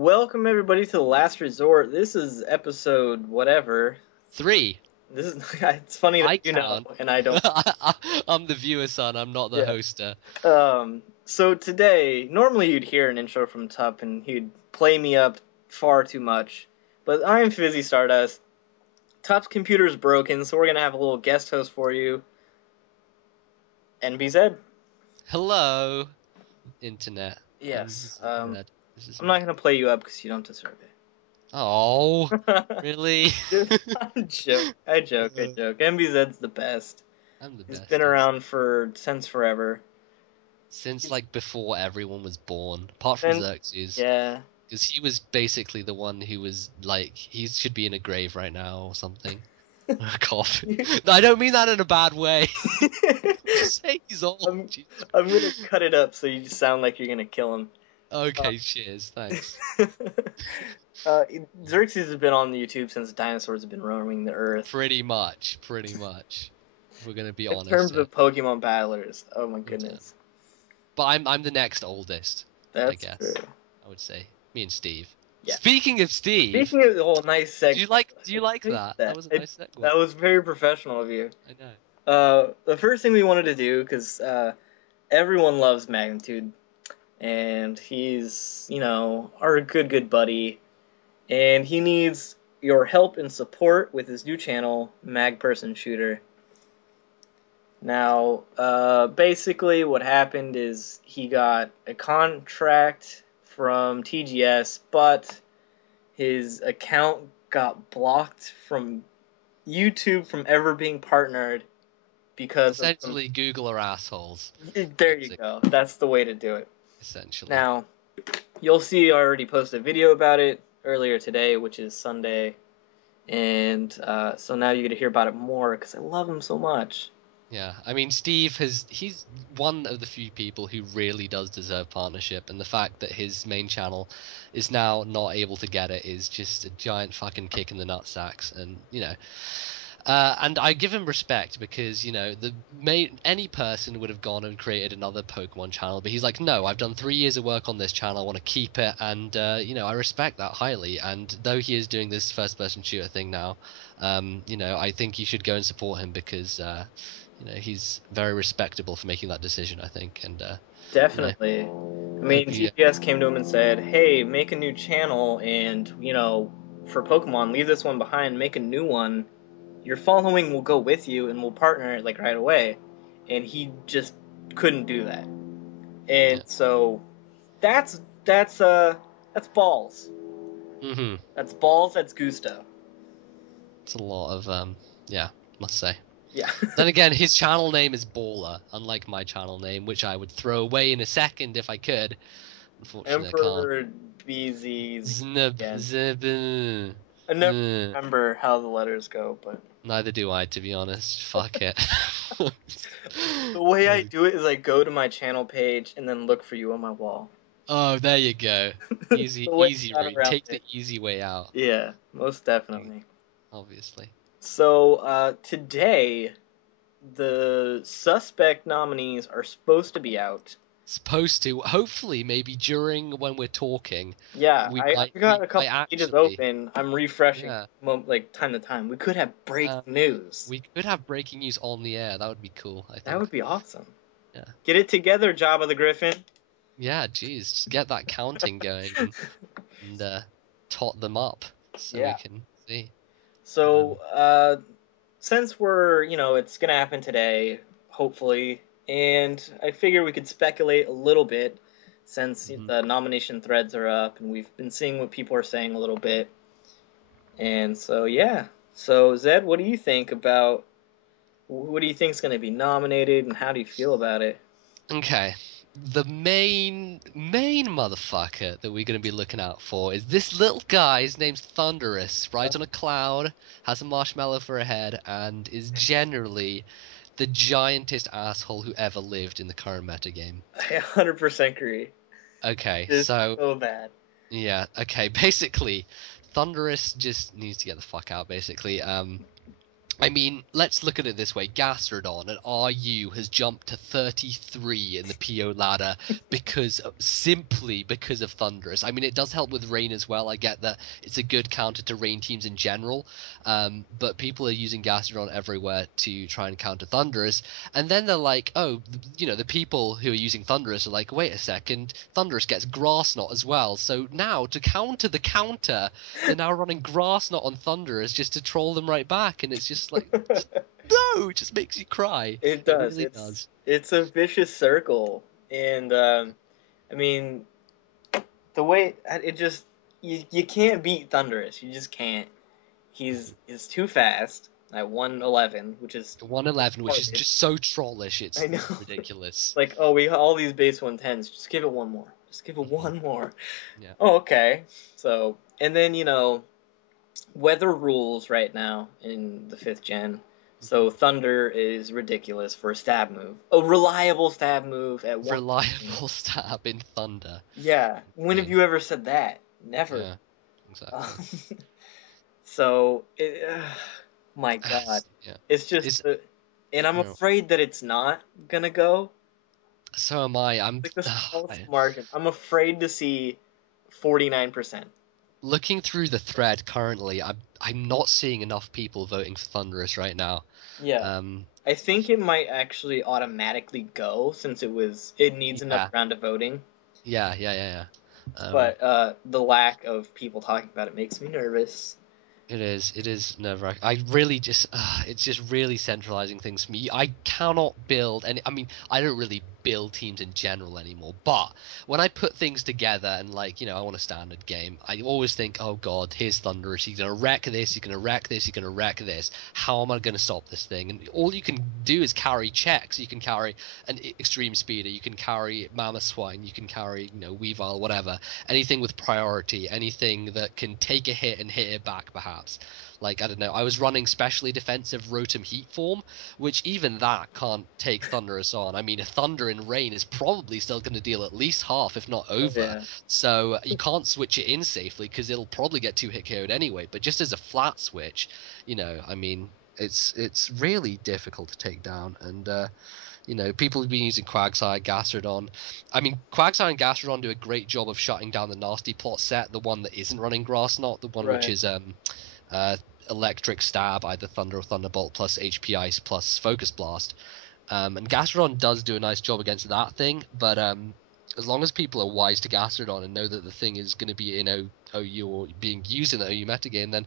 Welcome everybody to the Last Resort. This is episode whatever. 3. This is it's funny that I you know can't. and I don't. I'm the viewer, son. I'm not the Yeah. hoster. So today, normally you'd hear an intro from Tup and he'd play me up far too much. But I'm Fizzy Stardust. Tup's computer's broken, so we're gonna have a little guest host for you. NBZ. Hello, internet. Yes. Internet. This is I'm not me. gonna play you up because you don't deserve Oh, it. really? I joke. NBZ's the best. I'm the He's been bestest. around since forever. Since like before everyone was born, apart from And Xerxes, yeah, because he was basically the one who was like he should be in a grave right now or something. Cough. No, I don't mean that in a bad way. Just say he's old. I'm Jesus. I'm gonna cut it up so you just sound like you're gonna kill him. Uh, Okay, cheers. Thanks. uh, Xerxes has been on YouTube since dinosaurs have been roaming the earth. Pretty much. If we're gonna be In honest terms here. of Pokemon battlers, oh my Yeah. goodness, But I'm the next oldest, I that's true. guess. I would say. Me and Steve. Yeah. Speaking of Steve, Speaking of, oh, nice segue. do you like Take that? That that. was a nice segue. That was very professional of you. I know. The first thing we wanted to do, because everyone loves Magnitude, and he's, our good buddy, and he needs your help and support with his new channel, Mag Person Shooter. Now, basically what happened is he got a contract from TGS, but his account got blocked from YouTube from ever being partnered because of some... Essentially Google are assholes. There you go. That's the way to do it. Essentially. Now, you'll see I already posted a video about it earlier today, which is Sunday. And so now you get to hear about it more because I love him so much. Yeah, I mean, he's one of the few people who really does deserve partnership, and the fact that his main channel is now not able to get it is just a giant fucking kick in the nutsacks, and and I give him respect because any person would have gone and created another Pokemon channel, but he's like, no, I've done 3 years of work on this channel, I want to keep it, and I respect that highly. And though he is doing this first-person shooter thing now, I think you should go and support him because he's very respectable for making that decision, I think, and Definitely. I I hope mean, you. TGS came to him and said, hey, make a new channel and, for Pokemon, leave this one behind, make a new one. Your following will go with you and we'll partner like right away. And he just couldn't do that. And Yeah. so that's balls. Mm-hmm. That's balls, that's gusto. It's a lot of yeah, must say. Yeah. Then again, his channel name is Baller, unlike my channel name, which I would throw away in a second if I could. Unfortunately, I can't. Emperor BZ's Znub, again. zib, I never remember how the letters go, but Neither do I, to be honest. Fuck it. the way I do it is I go to my channel page and then look for you on my wall. Oh, there you go. The Easy, way easy I got route. around Take the it. easy way out. Yeah, most definitely. Obviously. So today, the suspect nominees are supposed to be out. Supposed to. Hopefully, maybe during when we're talking, Yeah, we I might got we a might couple pages actually. open. I'm refreshing Yeah. like time to time. We could have breaking news. We could have breaking news on the air. That would be cool, I That think. would be awesome. Yeah. Get it together, Jabba the Griffin. Yeah, geez. Just get that counting going and tot them up so we Yeah. can see. So, since we're, it's gonna happen today, hopefully, and I figure we could speculate a little bit since Mhm. the nomination threads are up and we've been seeing what people are saying a little bit. And so, yeah. So, Zed, what do you think about what do you think is going to be nominated and how do you feel about it? Okay. The main motherfucker that we're going to be looking out for is this little guy. His name's Thunderous. Rides on a cloud, has a marshmallow for a head, and is generally the giantest asshole who ever lived in the current metagame. I 100% agree. Okay, It's so so bad. yeah, okay. Basically, Thunderous just needs to get the fuck out. Basically, I mean, let's look at it this way. Gastrodon at RU has jumped to 33 in the PO ladder simply because of Thunderous. I mean, it does help with Rain as well. I get that it's a good counter to Rain teams in general, but people are using Gastrodon everywhere to try and counter Thunderous. And then they're like, oh, the people who are using Thunderous are like, wait a second, Thunderous gets Grass Knot as well. So now to counter the counter, they're now running Grass Knot on Thunderous just to troll them right back, and it's just like, no, it just makes you cry. It It does. really It's does. it's a vicious circle, and I mean the way it just you can't beat Thunderous. You just can't. He's too fast at 111, which is 111, which is retarded. just so trollish, I it's know. ridiculous. Like, oh, we got all these base 110s. Just give it one more. Just give it Mhm. one more. Yeah. Oh, okay. So, and then weather rules right now in the fifth gen. Mhm. So Thunder is ridiculous for a stab move. A reliable stab move at 115. Reliable stab in Thunder. Yeah. When have Insane. you ever said that? Never. Yeah, Um, exactly. my God. Yeah. It's just, Is and I'm you know, afraid that it's not gonna go. so am I. Like the smallest margin. I'm afraid to see 49%. Looking through the thread currently. I'm not seeing enough people voting for Thunderous right now. Yeah. Um, I think it might actually automatically go since it needs enough yeah, round of voting. yeah. But the lack of people talking about it makes me nervous. It is. It is nerve-wracking. I really just, it's just really centralizing things for me. I cannot build any. I mean, I don't really build teams in general anymore. But when I put things together and like, I want a standard game, I always think, oh God, here's Thunderous. He's gonna wreck this. He's gonna wreck this. He's gonna wreck this. How am I gonna stop this thing? And all you can do is carry checks. You can carry an extreme speeder. You can carry Mammoth Swine. You can carry, Weavile, whatever. Anything with priority. Anything that can take a hit and hit it back, perhaps. Like, I don't know, I was running specially defensive Rotom Heat form, which even that can't take Thunderous on. I mean, a Thunder in Rain is probably still going to deal at least half, if not Oh over. yeah. So you can't switch it in safely because it'll probably get 2-hit KO'd anyway. But just as a flat switch, I mean, it's really difficult to take down. And people have been using Quagsire, Gastrodon. I mean, Quagsire and Gastrodon do a great job of shutting down the Nasty Plot set, the one that isn't running Grass Knot, the one which Right. is uh, Electric Stab, either Thunder or Thunderbolt, plus HP Ice, plus Focus Blast. And Gastrodon does do a nice job against that thing, but as long as people are wise to Gastrodon and know that the thing is going to be in OU or being used in the OU metagame, then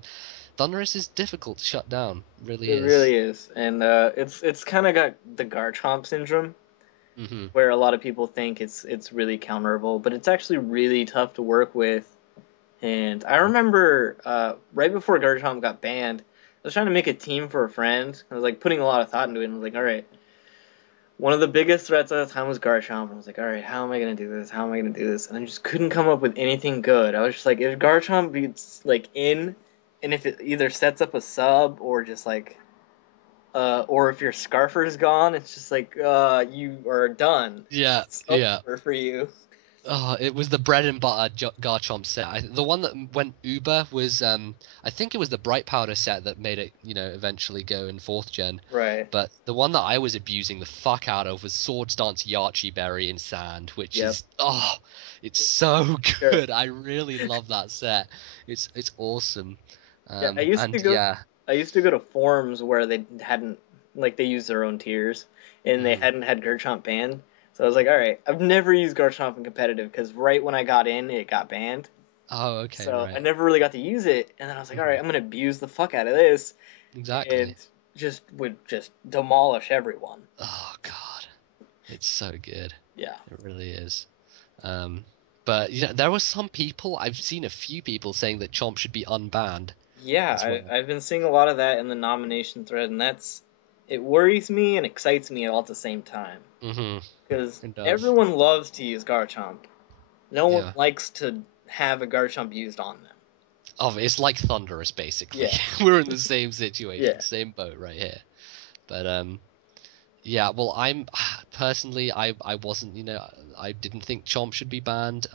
Thunderous is difficult to shut down. Really It is. really is. And it's kind of got the Garchomp syndrome Hmm. where a lot of people think it's really counterable, but it's actually really tough to work with. And I remember right before Garchomp got banned, I was trying to make a team for a friend. I was like putting a lot of thought into it and I was like, all right, one of the biggest threats at the time was Garchomp. I was like, all right, how am I gonna do this? How am I gonna do this? And I just couldn't come up with anything good. I was just like, if Garchomp beats like in, and if it either sets up a sub or just like, or if your Scarfer's gone, it's just like, you are done. Yeah, It's yeah. over for you. Oh, it was the bread and butter Garchomp set. The one that went Uber was, I think it was the Bright Powder set that made it, eventually go in fourth gen. Right. But the one that I was abusing the fuck out of was Swords Dance Yachi Berry in Sand, which Yep. is, it's so Sure. good. I really love that set. It's awesome. Yeah, And yeah. I used to go to forums where they hadn't like they used their own tiers and they Mhm. hadn't had Garchomp banned. So I was like, all right, I've never used Garchomp in competitive because right when I got in, it got banned. Oh, okay, So I right. never really got to use it. And then I was like, all right, Mhm. I'm gonna abuse the fuck out of this, and Exactly. just demolish everyone. Oh God, it's so good. Yeah. It really is. Um, but there were some people. I've seen a few people saying that Chomp should be unbanned Yeah, as well. I've been seeing a lot of that in the nomination thread, and it worries me and excites me all at the same time. Hmm. Because It does. everyone loves to use Garchomp. No one Yeah. likes to have a Garchomp used on them. Oh, it's like Thunderous, basically. Yeah, We're in the same situation, yeah, same boat right here. But yeah. Well, I'm personally, I wasn't. I didn't think Chomp should be banned.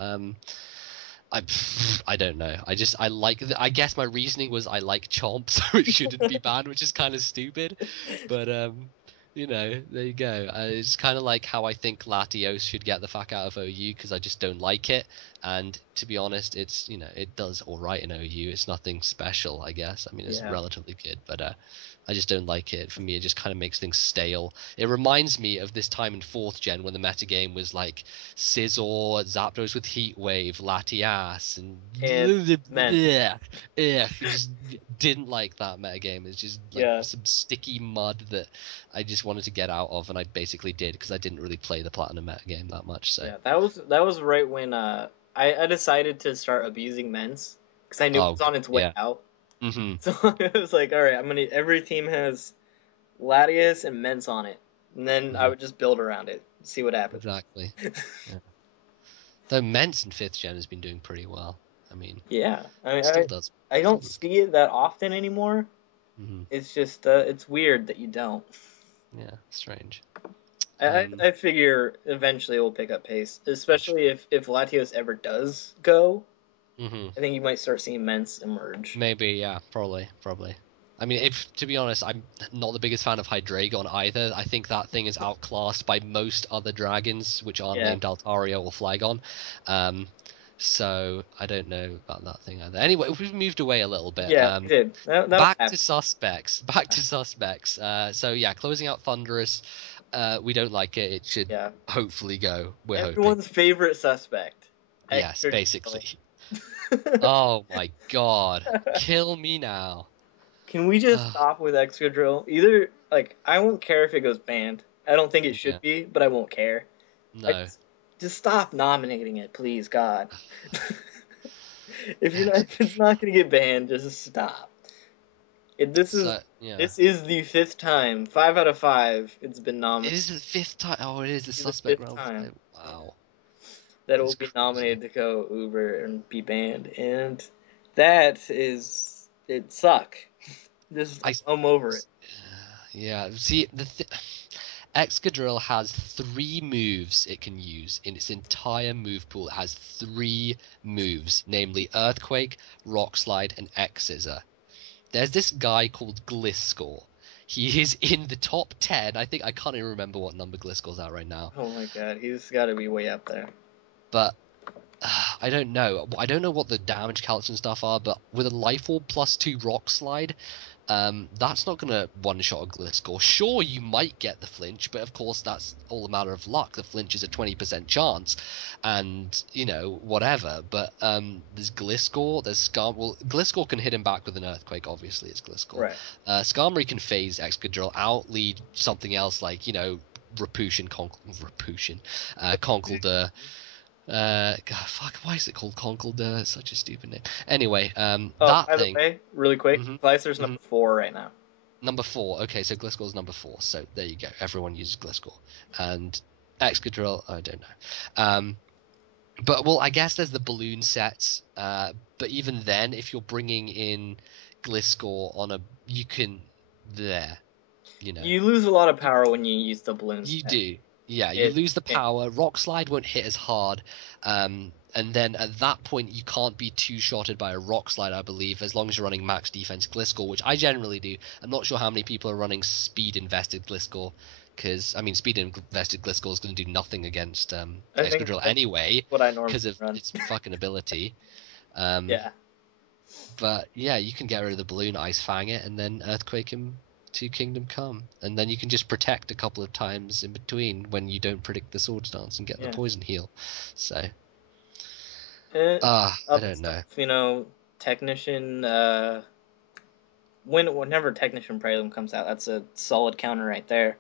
I don't know. I like I guess my reasoning was I like Chomp, so it shouldn't be banned, which is kind of stupid. But there you go. It's kind of like how I think Latios should get the fuck out of OU because I just don't like it. And to be honest, it's it does all right in OU. It's nothing special, I guess. I mean, it's Yeah. relatively good, but I just don't like it. For me, it just kind of makes things stale. It reminds me of this time in 4th gen when the metagame was like Scizor, Zapdos with Heat Wave, Latias, and And men. yeah, yeah. Just didn't like that metagame. It's just like Yeah. some sticky mud that I just wanted to get out of, and I basically did because I didn't really play the Platinum metagame that much. So, Yeah. That was right when I decided to start abusing men's because I knew it oh was on its way yeah, out. hmm So it was like, all right, every team has Latias and Mence on it, and then I hmm would just build around it, see what happens. exactly. Yeah. Though Mence in 5th gen has been doing pretty well. I mean, Yeah, I mean, still does. I Still don't does. see it that often anymore. hmm It's just it's weird that you don't. Yeah, strange. I figure eventually it will pick up pace, especially Eventually. if Latios ever does go. hmm I think you might start seeing Mence emerge. Maybe, yeah, probably. I mean, if to be honest, I'm not the biggest fan of Hydreigon either. I think that thing is outclassed by most other dragons, which aren't Yeah, named Altaria or Flygon. Um, so I don't know about that thing either. Anyway, we've moved away a little bit. yeah, we did. That'll Back to happen. suspects. Back to suspects. So yeah, closing out Thunderous. We don't like it. It should Yeah, hopefully go. We're hoping. everyone's favorite suspect, Yes, extra drill. basically. Oh my god. Kill me now. Can we just Ugh, stop with Excadrill? Either like I won't care if it goes banned. I don't think it yeah. should be, but I won't care. I No. just stop nominating it, please, God. If it's Excadrill. not gonna get banned, just stop. This is So yeah. this is the fifth time, 5 out of 5. It's been It nominated. is the 5th time. Oh, it is the The suspect fifth round time 5. Wow. that it will That's be crazy. nominated to go Uber and be banned, and that is it. Suck. Just I I'm over it. yeah. See Excadrill has 3 moves it can use in its entire move pool. It has 3 moves, namely Earthquake, Rock Slide, and X Scissor. There's this guy called Gliscor. He is in the top 10. I think I can't even remember what number Gliscor's at right now. Oh my God, he's got to be way up there. But I don't know. I don't know what the damage calcs and stuff are, but with a Life Orb +2 Rock Slide, that's not going to one-shot a Gliscor. Sure, you might get the flinch, but of course that's all a matter of luck. The flinch is a 20% chance, and, whatever. But there's Gliscor, there's Skarm. Well, Gliscor can hit him back with an Earthquake, obviously, it's Gliscor. Right. Skarmory can phase Excadrill out, lead something else like, Conkeldurr. God, fuck, why is it called Conkeldurr? It's such a stupid name. Anyway, Oh, that by the thing. way, really quick, hmm Glycer's hmm number 4 right now. Number 4. Okay, so Gliscor's number 4. So there you go. Everyone uses Gliscor. And Excadrill, I don't know. But, well, I guess there's the balloon sets. But even then, if you're bringing in Gliscor on a... You can... There. You know. You lose a lot of power when you use the balloon You set. do. Yeah, you It, lose the it power. Rock Slide won't hit as hard. And then at that point, you can't be two-shotted by a Rock Slide, I believe, as long as you're running max defense Gliscor, which I generally do. I'm not sure how many people are running speed-invested Gliscor, because, I mean, speed-invested Gliscor is going to do nothing against I think Excadrill that's anyway, what I normally because of run. its fucking ability. Um, Yeah, but yeah, you can get rid of the balloon, Ice Fang it, and then Earthquake him to Kingdom Come. And then you can just protect a couple of times in between when you don't predict the Swords Dance and get the yeah. poison heal. So, I Other don't stuff, know. Technician. Whenever Technician Prelude comes out, that's a solid counter right there.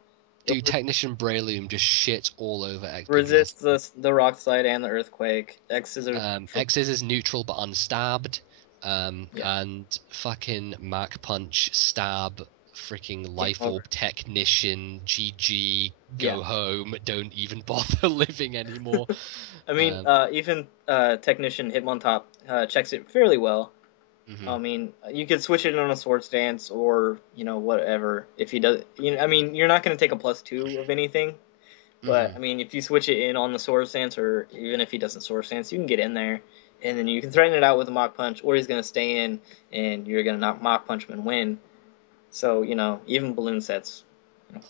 It Dude, Technician Breloom just shits all over Excadrill. resists the Rock Slide and the Earthquake. X is X's is neutral but unstabbed. yeah. And fucking Mac Punch, stab, freaking Game Life over. Orb Technician, GG, Yeah. go home, don't even bother living anymore. I mean, Um, even Technician Hitmontop checks it fairly well. mhm. I mean, you could switch it on a Swords Dance or whatever. If he does, I mean, you're not going to take a +2 of anything. But hmm I mean, if you switch it in on the Swords Dance, or even if he doesn't Swords Dance, you can get in there, and then you can threaten it out with a Mach Punch, or he's gonna stay in, and you're gonna knock Mach Punch him and win. So even balloon sets.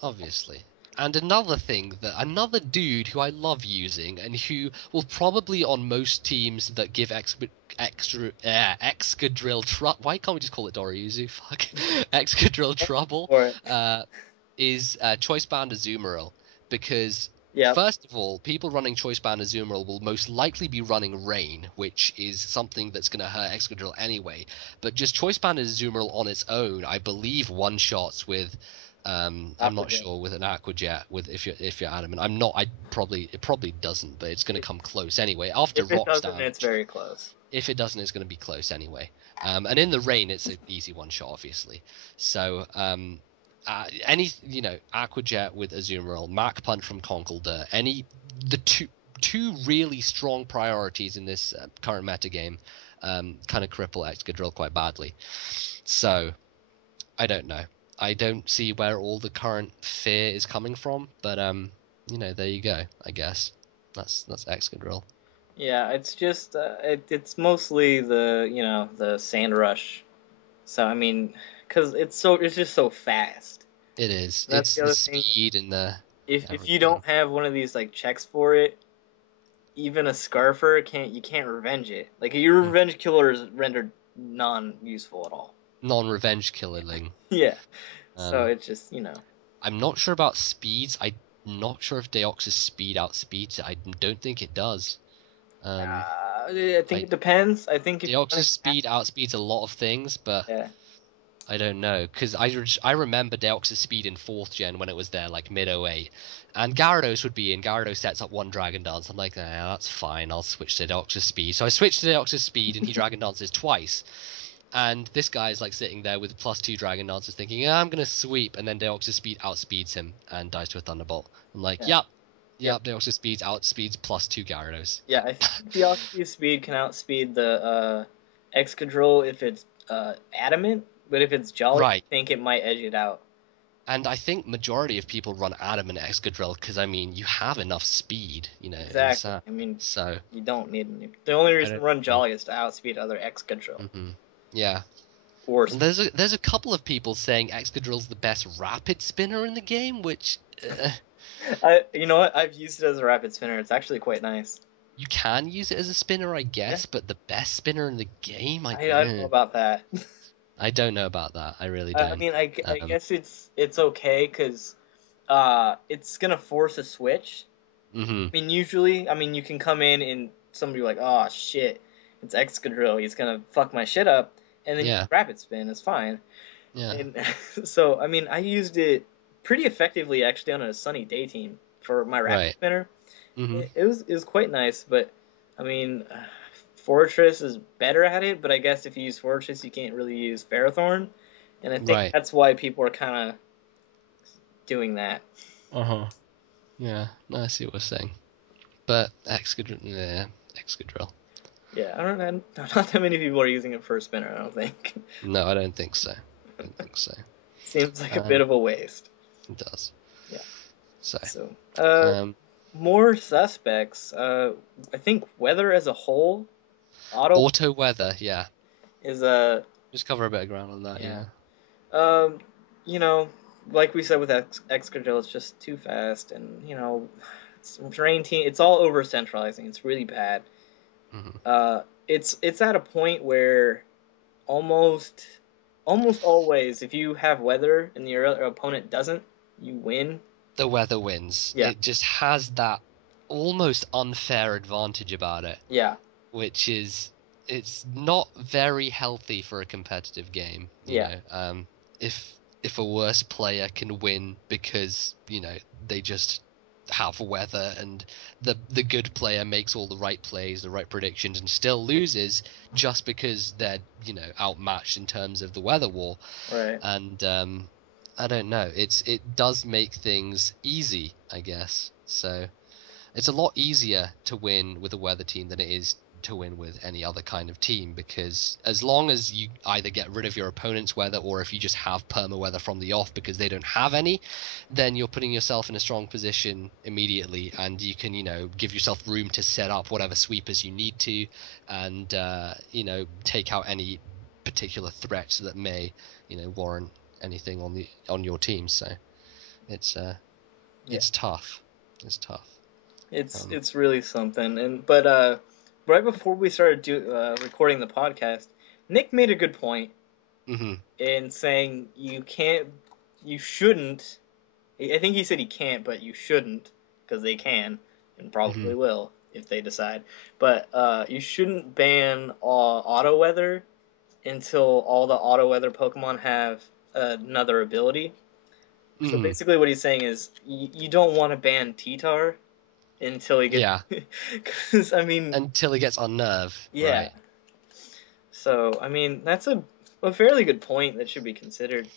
Obviously. And another dude who I love using, and who will probably on most teams that give Excadrill trouble. Why can't we just call it Doriyuzu? Fuck. Excadrill trouble. For it. Is Choice Band Azumarill. Because, Yeah, first of all, people running Choice Band Azumarill will most likely be running Rain, which is something that's going to hurt Excadrill anyway. But just Choice Band Azumarill on its own, I believe one-shots with. I'm not Aqua sure with an Aqua Jet with if you're adamant. I'm not. It probably doesn't, but it's going to come close anyway. After If it rocks doesn't, it's damage, very close. if it doesn't, it's going to be close anyway. And in the rain, it's an easy one shot, obviously. So any Aqua Jet with Azumarill, Mach Punch from Conkeldurr, the two really strong priorities in this current metagame kind of cripple Excadrill quite badly. So I don't know. I don't see where all the current fear is coming from, but there you go. I guess that's Excadrill. Yeah, it's just it's mostly the sand rush. So I mean, because it's just so fast. It is. That's It's the the other thing. speed and the If you everything. don't have one of these like checks for it, even a Scarfer can't revenge it. Like your Mm. revenge killer is rendered non-useful at all. Non-revenge killing. Yeah. So Um, it's just I'm not sure about speeds. I'm not sure if Deoxys speed outspeeds it. I don't think it does. Um, I think I it depends. I think if you're Deoxys running speed outspeeds a lot of things, but yeah. I don't know, because I remember Deoxys speed in 4th gen when it was there, like mid '08, and Gyarados would be in. Gyarados sets up one Dragon Dance. I'm like, nah, that's fine, I'll switch to Deoxys speed. So I switched to Deoxys speed, and he Dragon Dances twice. And this guy's like sitting there with +2 Dragon Dances thinking, yeah, I'm going to sweep, and then Deoxys speed outspeeds him and dies to a Thunderbolt. I'm like, Yeah. yep, Deoxys speeds outspeeds +2 Gyarados. Yeah, Yep. I think the Oxy speed can outspeed the Excadrill if it's adamant, but if it's Jolly, I Right. think it might edge it out. And I think majority of people run Adamant Excadrill because, I mean, you have enough speed, in Exactly. Sand. I mean, So, you don't need any. The only I reason don't to run know. Jolly is to outspeed other Excadrill. Yeah. Or And there's a couple of people saying Excadrill's the best rapid spinner in the game, which you know what? I've used it as a rapid spinner. It's actually quite nice. you can use it as a spinner, I Yeah. guess, but the best spinner in the game, I don't know about that. I don't know about that. I really I don't. mean, I guess it's okay because it's gonna force a switch. hmm I mean, usually, you can come in and somebody be like, oh shit, it's Excadrill, he's gonna fuck my shit up, and then you Yeah. rapid spin, it's fine. Yeah. And so, I used it pretty effectively actually on a sunny day team for my rapid Right. spinner. hmm It was quite nice, but I mean, Fortress is better at it, but I guess if you use Fortress, you can't really use Ferrothorn, and I think Right. that's why people are kind of doing that. Uh-huh. Yeah. No, I see what you're saying. But Excadrill, yeah, Excadrill. Yeah, I don't know. Not that many people are using it for a spinner. I don't think. No, I don't think so. I don't think so. Seems like a bit Um, of a waste. it does. Yeah. So, So, um, more suspects. I think weather as a whole, auto auto weather, yeah. is Just cover a bit of ground on that, yeah. yeah. Um, you know, like we said with Excadrill, it's just too fast, and it's terrain team. It's all over centralizing. It's really bad. hmm It's at a point where almost almost always, if you have weather and your other opponent doesn't, you win. The weather wins. Yeah, It just has that almost unfair advantage about it, yeah, which is it's not very healthy for a competitive game. yeah, If a worse player can win because they just have weather and the good player makes all the right plays, the right predictions, and still loses just because they're outmatched in terms of the weather war. right. And I don't know. It does make things easy, I guess. So it's a lot easier to win with a weather team than it is to win with any other kind of team, because as long as you either get rid of your opponent's weather, or if you just have perma weather from the off because they don't have any, then you're putting yourself in a strong position immediately, and you can, give yourself room to set up whatever sweepers you need to, and take out any particular threats that may warrant anything on your team. So it's Yeah. tough. It's tough. It's really something. But right before we started recording the podcast, Nick made a good point Mm-hmm. in saying you shouldn't. I think he said he can't, but you shouldn't, because they can and Mm-hmm. probably will if they decide. But you shouldn't ban auto weather until all the auto weather Pokemon have another ability. So Mm-hmm. basically, what he's saying is you don't want to ban Titar until he gets. Yeah. Because I mean, Until he gets on nerve, yeah. right? So I mean, that's a fairly good point that should be considered.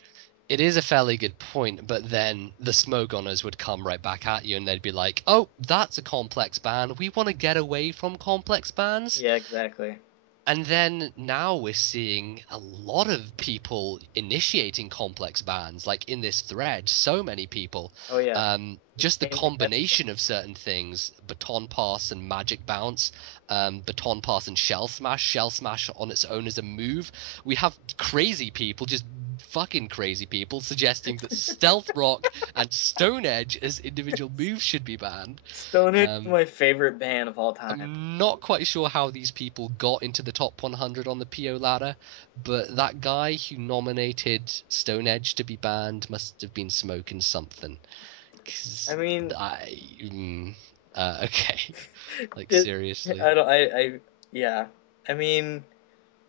It is a fairly good point, but then the Smogoners would come right back at you and they'd be like, oh, that's a complex ban. We want to get away from complex bans. Yeah, exactly. And then now we're seeing a lot of people initiating complex bans, like in this thread, so many people. Oh yeah. Just the Same thing that's combination of certain things, Baton Pass and Magic Bounce, Baton Pass and Shell Smash on its own as a move. We have crazy people, just fucking crazy people, suggesting that Stealth Rock and Stone Edge as individual moves should be banned. Stone Edge is Um, my favorite band of all time. I'm not quite sure how these people got into the top 100 on the PO ladder, but that guy who nominated Stone Edge to be banned must have been smoking something. 'Cause I mean, okay, like it, seriously. I don't. Yeah. I mean,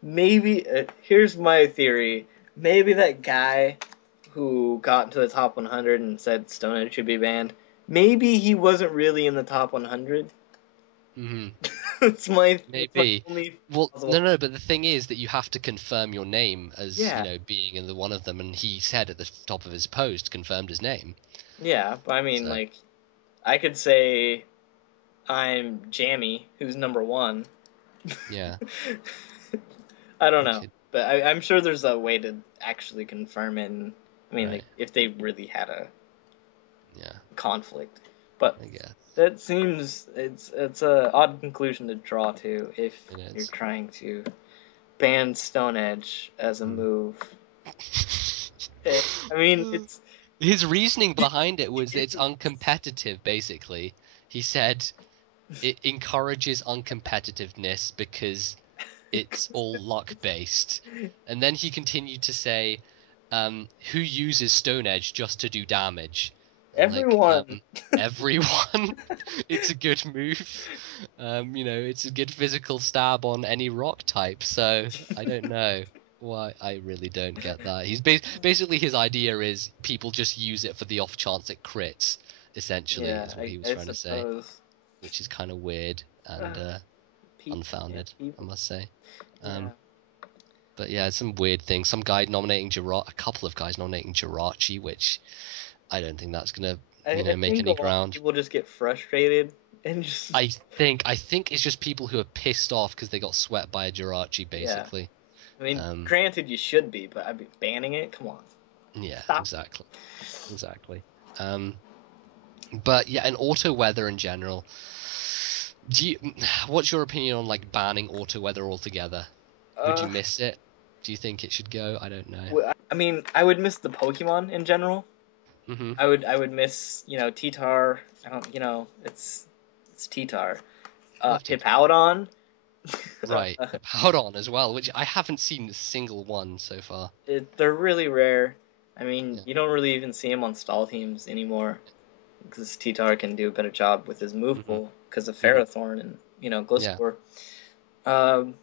maybe. Here's my theory. Maybe that guy who got into the top 100 and said Stone Edge should be banned. Maybe he wasn't really in the top 100. Hmm. It's my Maybe. only Well, plausible. no, but the thing is that you have to confirm your name as, Yeah. being in the one of them, and he said at the top of his post, confirmed his name. Yeah. But I mean, So, like, I could say I'm Jammy, who's number one. yeah, I don't you know, could, but I'm sure there's a way to actually confirm it. And, I mean, right, if they really had a yeah, conflict, but I guess. that seems it's a odd conclusion to draw to if It you're is. trying to ban Stone Edge as a move. I mean, it's His reasoning behind it was it's uncompetitive, basically. He said it encourages uncompetitiveness because it's all luck based. And then he continued to say, who uses Stone Edge just to do damage? And like, everyone. everyone. It's a good move. It's a good physical stab on any rock type. So I don't know why. I really don't get that. He's basically his idea is people just use it for the off chance it crits. Essentially, Yeah, is what he was I trying to say, suppose. which is kind of weird and Yeah, unfounded, I people. must say. Yeah. But yeah, some weird thing. Some guy nominating a couple of guys nominating Jirachi, which I don't think that's gonna, I make think a any lot of ground. people just get frustrated and just I think it's just people who are pissed off because they got swept by a Jirachi, yeah. basically. I mean, Um, granted, you should be, but I'd be banning it. Come on, yeah, stop. exactly. Um, but yeah, and auto weather in general. Do you, what's your opinion on like banning auto weather altogether? Would you Uh, miss it? Do you think it should go? I don't know. I mean, I would miss the Pokemon in general. Hmm. I would miss Titar. I don't, it's Titar. Love T. Hippowdon. Right. Hold on as well, which I haven't seen a single one so far. They're really rare. I mean, Yeah. you don't really even see them on stall teams anymore because Titar can do a better job with his move Hmm. pool because of Hmm. Ferrothorn and Yeah. Gliscor. Um,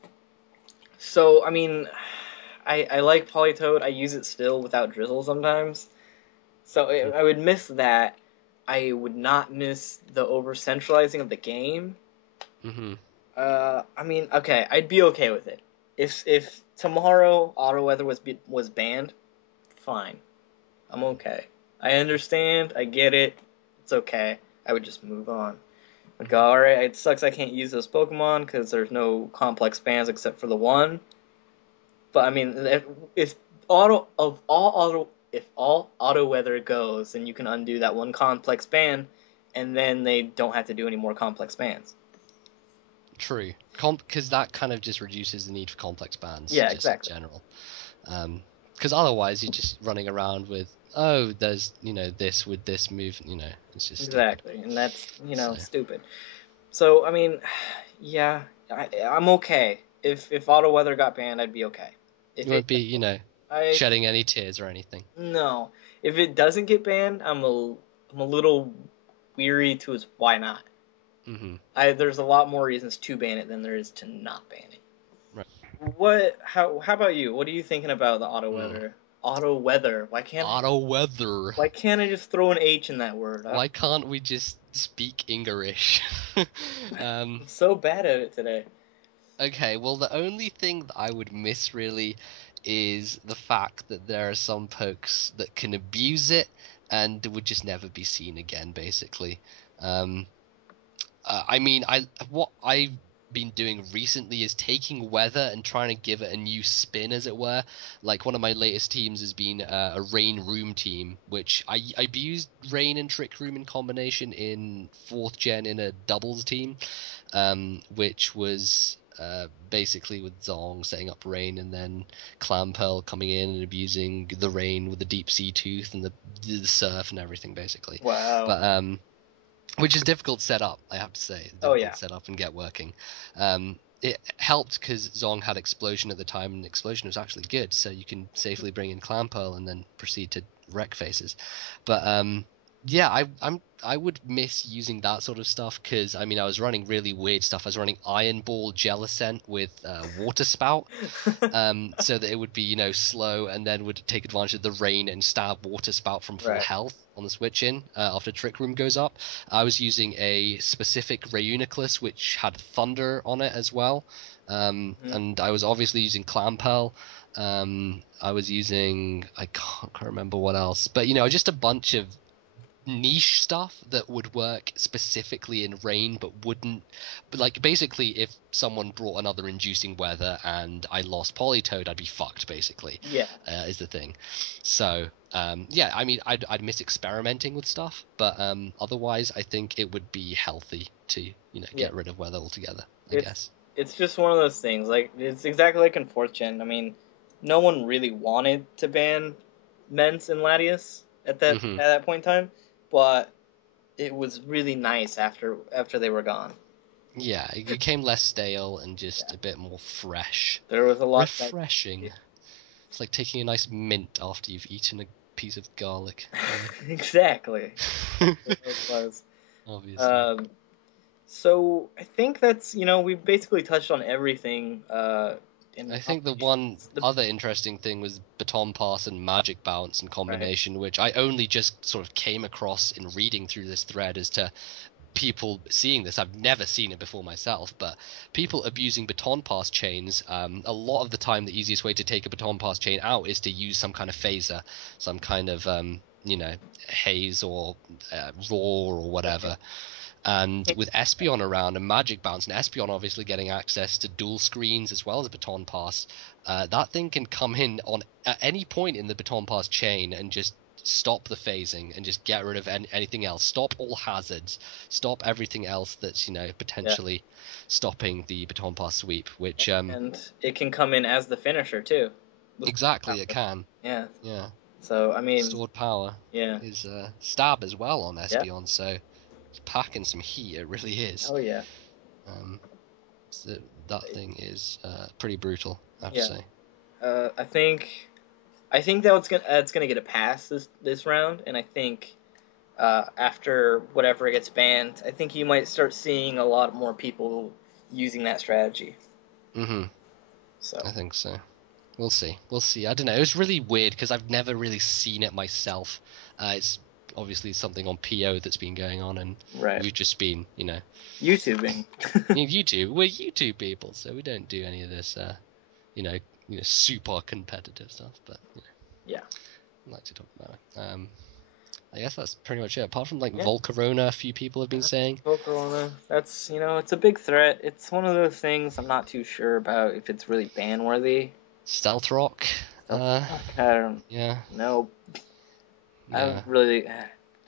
so I mean, I like Politoed. I use it still without Drizzle sometimes. So I would miss that. I would not miss the over centralizing of the game. Hmm. I mean, okay, I'd be okay with it. If tomorrow auto weather was banned, fine. I'm okay. I understand. I get it. It's okay. I would just move on. Like, alright, it sucks I can't use those Pokemon because there's no complex bans except for the one. But I mean, if all auto weather goes, then you can undo that one complex ban, and then they don't have to do any more complex bans. True, because that kind of just reduces the need for complex bans, Yeah, just in exactly. general. Because otherwise you're just running around with, oh, there's this with this move, it's just stupid. Exactly, and that's So stupid. So I mean, yeah, I'm okay. If auto weather got banned, I'd be okay. If you it, won't be, I shedding any tears or anything. no, if it doesn't get banned, I'm a little weary to its why not. Hmm. There's a lot more reasons to ban it than there is to not ban it. Right. How about you? What are you thinking about the auto Mm. weather? Auto weather. Auto weather. Why can't I just throw an H in that word? Why can't we just speak English? um, I'm so bad at it today. okay, well, the only thing that I would miss really is the fact that there are some pokes that can abuse it and would just never be seen again, basically. Um, I mean, what I've been doing recently is taking weather and trying to give it a new spin, as it were. Like one of my latest teams has been a rain room team, which I abused rain and trick room in combination in fourth gen in a doubles team, which was basically with Zong setting up rain and then Clamperl coming in and abusing the rain with the deep sea tooth and the surf and everything basically. Wow. But which is difficult to set up, I have to say. Oh Difficult yeah. to set up and get working. It helped because Zong had Explosion at the time, and Explosion was actually good, so you can safely bring in Clamperl and then proceed to wreck faces. But yeah, I would miss using that sort of stuff because I mean I was running really weird stuff. I was running Iron Ball Jellicent with Water Spout, so that it would be slow and then would take advantage of the rain and stab Water Spout from full Right. health on the switch in after Trick Room goes up. I was using a specific Reuniclus which had Thunder on it as well, Mhm. and I was obviously using Clampel. I was using I can't remember what else, but just a bunch of niche stuff that would work specifically in rain but wouldn't, but like basically if someone brought another inducing weather and I lost Polytoad, I'd be fucked basically, Yeah. is the thing. So yeah, I mean I'd miss experimenting with stuff, but otherwise I think it would be healthy to Yeah. get rid of weather altogether, I It's guess. it's just one of those things. Like it's exactly like in fourth gen. I mean, no one really wanted to ban Mence and Latias Hmm. at that point in time, but it was really nice after they were gone. Yeah, it became less stale and Yeah. just a bit more fresh. There was a lot that Refreshing. It's like taking a nice mint after you've eaten a piece of garlic, exactly. That's what it was. Obviously. Um, so I think that's we basically touched on everything in the I think the combination. one other interesting thing was baton pass and magic bounce in Right. combination, which I only just sort of came across in reading through this thread as to people seeing this. I've never seen it before myself, but people abusing baton pass chains. A lot of the time, the easiest way to take a baton pass chain out is to use some kind of phaser, some kind of haze or roar or whatever. Right. And with Espeon around and Magic Bounce, and Espeon obviously getting access to dual screens as well as Baton Pass, that thing can come in on at any point in the Baton Pass chain and just stop the phasing and just get rid of anything else. Stop all hazards. Stop everything else that's Yeah. potentially stopping the Baton Pass sweep. Which And it can come in as the finisher too. With exactly it power. can. Yeah. Yeah, So I mean, stored power yeah. is stab as well on Yeah. Espeon, so it's packing some heat. It really is. Hell yeah. Um, So that thing is pretty brutal, I have to Yeah. say. I think that it's gonna get a pass this round, and I think after whatever gets banned, I think you might start seeing a lot more people using that strategy. Hmm. So I think so. We'll see. We'll see. I don't know. It was really weird because I've never really seen it myself. It's obviously something on PO that's been going on, and right, we've just been, YouTubing. YouTube. We're YouTube people, so we don't do any of this, you know, super competitive stuff. But yeah. I like to talk about it. I guess that's pretty much it. Apart from like Yeah. Volcarona, a few people have been saying. Corona. That's it's a big threat. It's one of those things I'm not too sure about if it's really ban worthy. Stealth Rock. So fuck, I don't Yeah, know. yeah.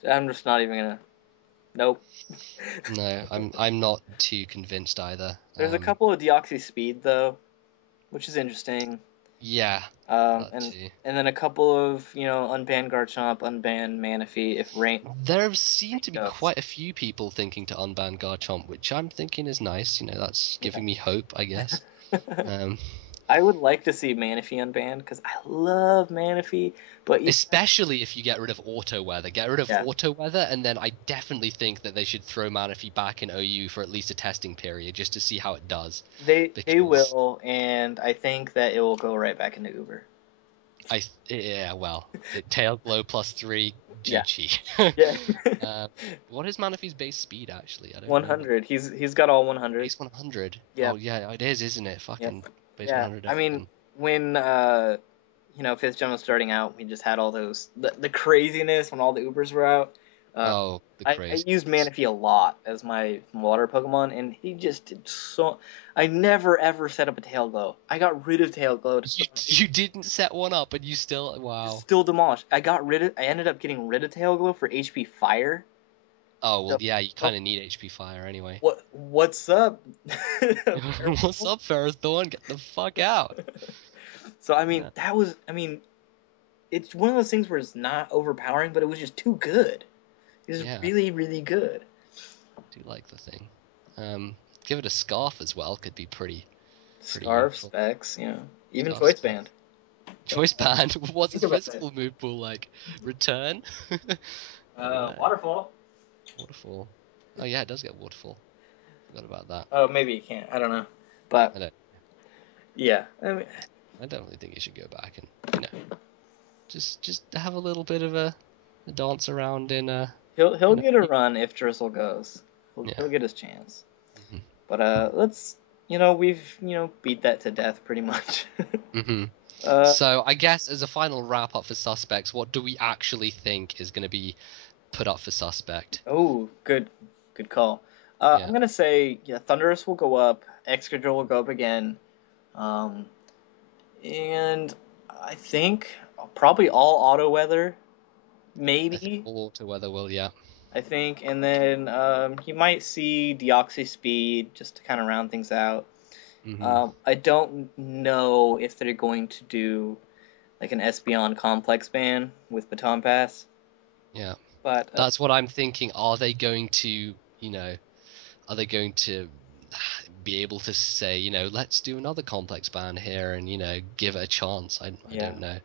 I'm just not even gonna. Nope. No, I'm not too convinced either. There's a couple of deoxy speed though, which is interesting. Yeah, Um, that and too. and then a couple of unbanned Garchomp, unbanned Manaphy if rain There seem to be goes. quite a few people thinking to unban Garchomp, which I'm thinking is nice. That's Yeah. giving me hope, I guess. Um, I would like to see Manaphy unbanned because I love Manaphy, but Especially if you get rid of Auto Weather. Get rid of yeah, Auto Weather, and then I definitely think that they should throw Manaphy back in OU for at least a testing period, just to see how it does. they Because will, and I think that it will go right back into Uber. yeah, well, Tail Glow +3, Yeah, GG. yeah. uh, what is Manaphy's base speed, actually? I don't know. 100. He's got all 100. Base 100? Yeah, Oh, yeah, it is, isn't it? yeah, Fucking base yeah. 100 I mean, everything. when Fifth Gen was starting out, we just had all the craziness when all the Ubers were out. Uh, Oh, the I used craziness. Manaphy a lot as my water Pokemon, and he just did so. I never ever set up a Tail Glow. I got rid of Tail Glow to You, put on you didn't set one up, and you still... Wow. still demolished. I ended up getting rid of Tail Glow for HP Fire. Oh, well, So, yeah, you oh, kind of need HP Fire anyway. what's up? What's up, Ferrothorn? Get the fuck out. So Yeah, I mean it's one of those things where it's not overpowering, but it was just too good. It was yeah, really, really good. I do like the thing. Give it a Scarf as well, could be pretty Scarf useful. specs, even Scarf choice spec. band. Choice Band, what's Think his about it. physical move pool like? Return? I don't know. Waterfall. Waterfall. Oh yeah, it does get Waterfall. Forgot about that. Oh, maybe you can't. I don't know, but I don't. yeah, I mean, I definitely think you should go back and just have a little bit of a dance around in he'll you know get a run if Drizzle goes. yeah. He'll get his chance. hmm But let's we've beat that to death pretty much. hmm uh So I guess as a final wrap up for suspects, what do we actually think is going to be put up for suspect? oh, good call. I'm Yeah, gonna say Thunderous will go up, Excadrill will go up again. Um, and I think probably all auto weather, I think maybe. all auto weather will. Yeah. I think, and then you might see Deoxy Speed just to kind of round things out. hmm I don't know if they're going to do like an Espeon complex ban with Baton Pass, Yeah. but That's what I'm thinking. Are they going to are they going to be able to say, let's do another complex ban here and, give it a chance? I yeah, don't know.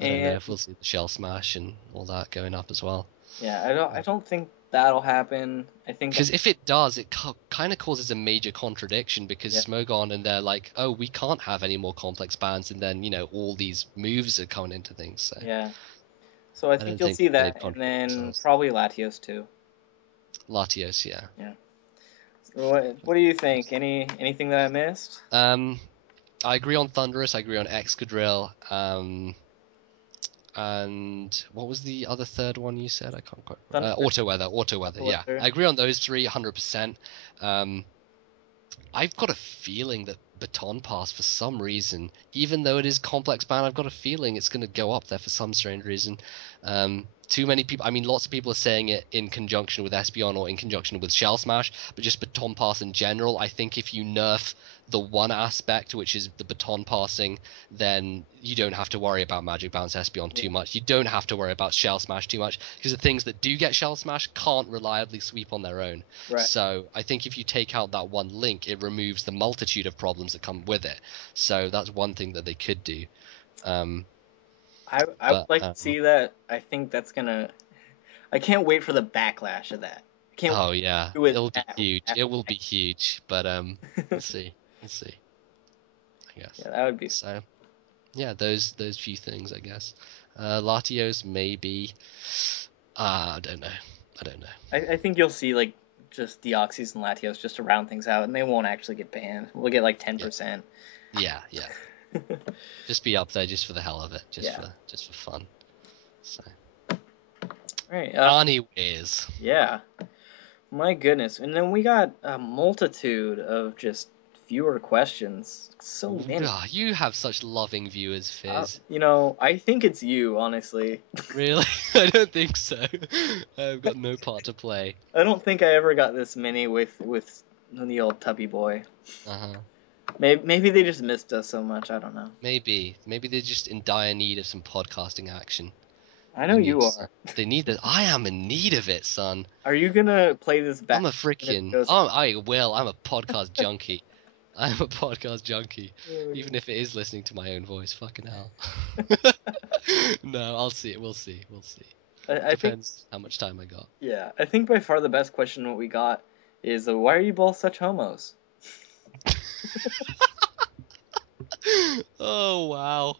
I don't know and if we'll see the Shell Smash and all that going up as well. yeah, I don't think that'll happen. I think that Because if it does, it kind of causes a major contradiction because yeah, Smogon and they're like, oh, we can't have any more complex bans, and then, all these moves are coming into things. So yeah. So I I think don't you'll think see they'd that, and contradict then themselves. probably Latios too. Latios, yeah. Yeah. So what do you think? Anything that I missed? Um, I agree on Thunderous. I agree on Excadrill. And what was the other third one you said? I can't quite. Thunder, Auto Weather. Auto Weather. Yeah, weather. I agree on those three, 100%. Um, I've got a feeling that Baton Pass, for some reason, even though it is complex ban, I've got a feeling it's going to go up there for some strange reason. Too many people. I mean, lots of people are saying it in conjunction with Espeon or in conjunction with Shell Smash, but just Baton Pass in general. I think if you nerf the one aspect, which is the baton passing, then you don't have to worry about Magic Bounce Espeon Yeah. too much. You don't have to worry about Shell Smash too much because the things that do get Shell Smash can't reliably sweep on their own. Right. So I think if you take out that one link, it removes the multitude of problems that come with it. So that's one thing that they could do. Um, I would but like to see that. I think that's gonna. I can't wait for the backlash of that. I can't oh yeah, do it it'll be that huge. that It will be way. huge. But we'll see. We'll see. I guess. Yeah, that would be. So yeah, those few things, I guess. Latios maybe. I don't know. I don't know. I think you'll see like just Deoxys and Latios just to round things out, and they won't actually get banned. We'll get like Yeah, 10%. yeah. Just be up there just for the hell of it, just Yeah. for fun. So Right. Anyways. Yeah. My goodness. And then we got a multitude of just viewer questions. So many. You have such loving viewers, Fizz. I think it's you, honestly. Really? I don't think so. I've got no part to play. I don't think I ever got this many with the old Tubby Boy. Uh-huh. Maybe they just missed us so much. I don't know. Maybe they're just in dire need of some podcasting action. I know They need you are. they need that. I am in need of it, son. Are you gonna play this back? I'm a And if it freaking. goes, Oh, I will. I'm a podcast junkie. I'm a podcast junkie. oh, Even if it is listening to my own voice, fucking hell. No, I'll see it. We'll see. We'll see. I think, Depends how much time I got. yeah, I think by far the best question what we got is why are you both such homos? Oh wow.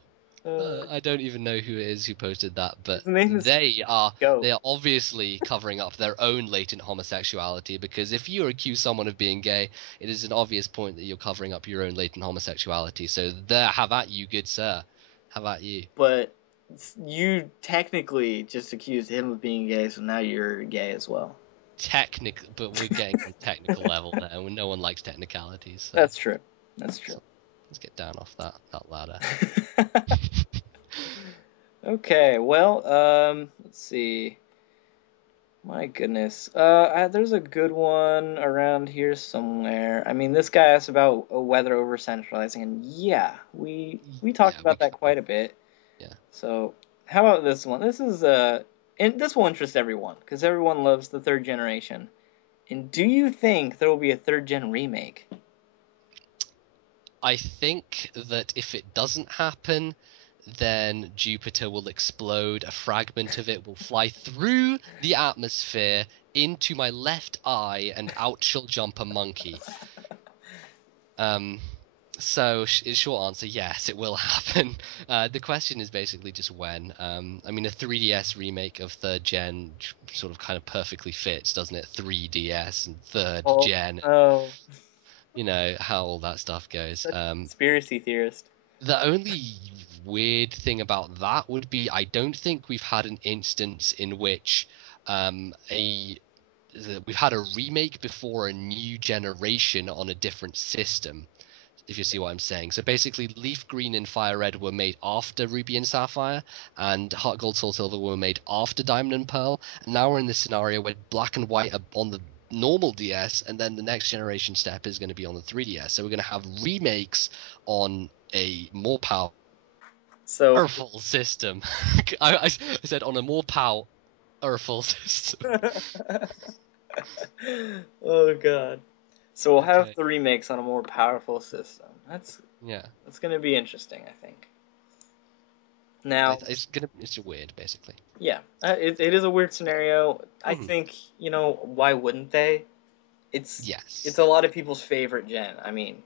Uh, I don't even know who it is who posted that, but his name is they are Go. obviously covering up their own latent homosexuality, because if you accuse someone of being gay, it is an obvious point that you're covering up your own latent homosexuality. So there, have at you, good sir. Have at you. But you technically just accused him of being gay, so now you're gay as well. Technical, but we're getting on technical level now, and no one likes technicalities. So That's true. That's true. let's get down off that ladder. Okay, well, let's see. My goodness. There's a good one around here somewhere. I mean, this guy asked about weather over centralizing, and yeah, we talked Yeah, we about that quite a bit. yeah. So, how about this one? This is and this will interest everyone because everyone loves the third generation. And do you think there will be a third gen remake? I think that if it doesn't happen, then Jupiter will explode. A fragment of it will fly through the atmosphere into my left eye, and out shall jump a monkey. Um, so short answer, yes, it will happen. The question is basically just when. I mean, a 3DS remake of third gen sort of kind of perfectly fits, doesn't it? 3DS and third Oh, gen. oh, You know how all that stuff goes. such a conspiracy theorist. The only weird thing about that would be I don't think we've had an instance in which we've had a remake before a new generation on a different system, if you see what I'm saying. So basically, Leaf Green and Fire Red were made after Ruby and Sapphire, and Heart Gold, Soul Silver were made after Diamond and Pearl. And now we're in this scenario where Black and White are on the normal DS, and then the next generation step is going to be on the 3DS. So we're going to have remakes on a more So, powerful system. I said on a more powerful system. oh god. So we'll have Okay. the remakes on a more powerful system. Yeah. That's gonna be interesting, I think. Now, It's weird, basically. yeah, it is a weird scenario. I Mhm. think why wouldn't they? It's Yes. a lot of people's favorite gen. I mean,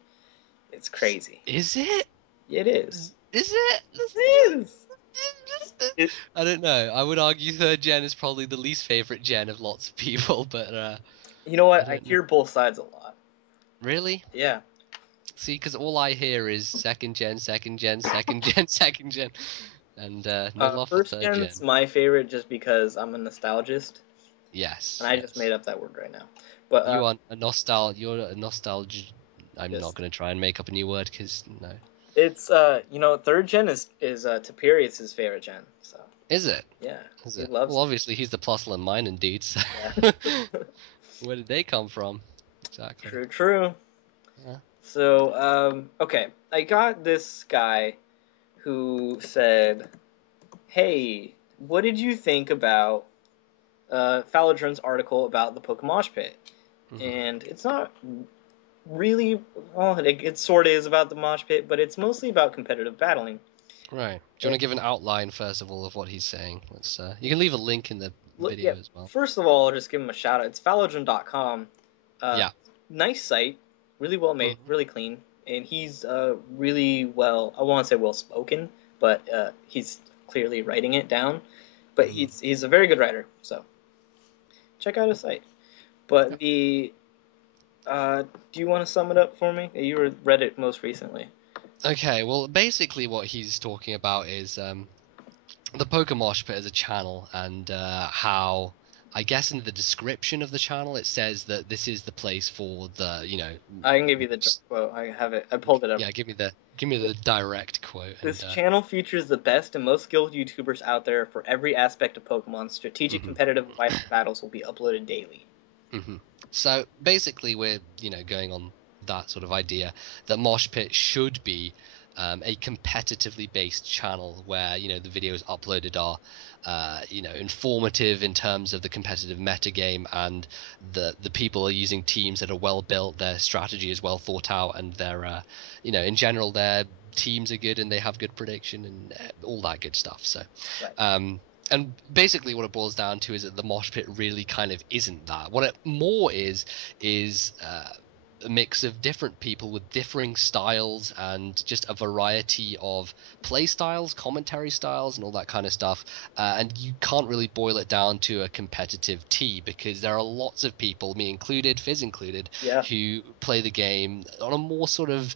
it's crazy. Is it? It is. Is it? It is. It, I don't know. I would argue third gen is probably the least favorite gen of lots of people, but you know I what? I don't know. hear both sides a lot. Really? Yeah. See, because all I hear is second gen, second gen, second gen, second gen, and no love for First third gen's gen. my favorite just because I'm a nostalgist, and Yes, I just made yes. up that word right now. But You are a nostal. You're a nostalgia. I'm not yes, going to try and make up a new word because no. it's third gen is Tapirius' his favorite gen. So Is it? yeah, Is he it? loves Well, it. obviously he's the plus and mine indeed. So Yeah. where did they come from? Exactly. True, true. Yeah. So okay, I got this guy who said, "Hey, what did you think about Faladron's article about the Pokemosh pit?" Hmm. And it's not really, well, it sort of is about the mosh pit, but it's mostly about competitive battling. Right. Do you And, want to give an outline first of all of what he's saying? Let's. You can leave a link in the yeah, video as well. first of all, I'll just give him a shout out. It's Faladron.com. Yeah. Nice site, really well made, Hmm. really clean, and he's really well. I won't say well spoken, but he's clearly writing it down. But Hmm. he's a very good writer, so check out his site. But Yep. the do you want to sum it up for me? You read it most recently. Okay. Well, basically what he's talking about is the Pokemosh Pit as a channel, and how I guess in the description of the channel it says that this is the place for the, I can give you the direct quote. I have it. I pulled it up. yeah, give me the direct quote, and This channel features the best and most skilled YouTubers out there for every aspect of Pokemon. Strategic, mhm, competitive, and live battles will be uploaded daily. mhm. So basically we're going on that sort of idea that Mosh Pit should be a competitively based channel where the videos uploaded are informative in terms of the competitive metagame, and the people are using teams that are well built, their strategy is well thought out, and their in general their teams are good and they have good prediction and all that good stuff. So Right. and basically what it boils down to is that the mosh pit really kind of isn't that. What it more is a mix of different people with differing styles and just a variety of play styles, commentary styles, and all that kind of stuff. And you can't really boil it down to a competitive T, because there are lots of people, me included, Fizz included, Yeah. who play the game on a more sort of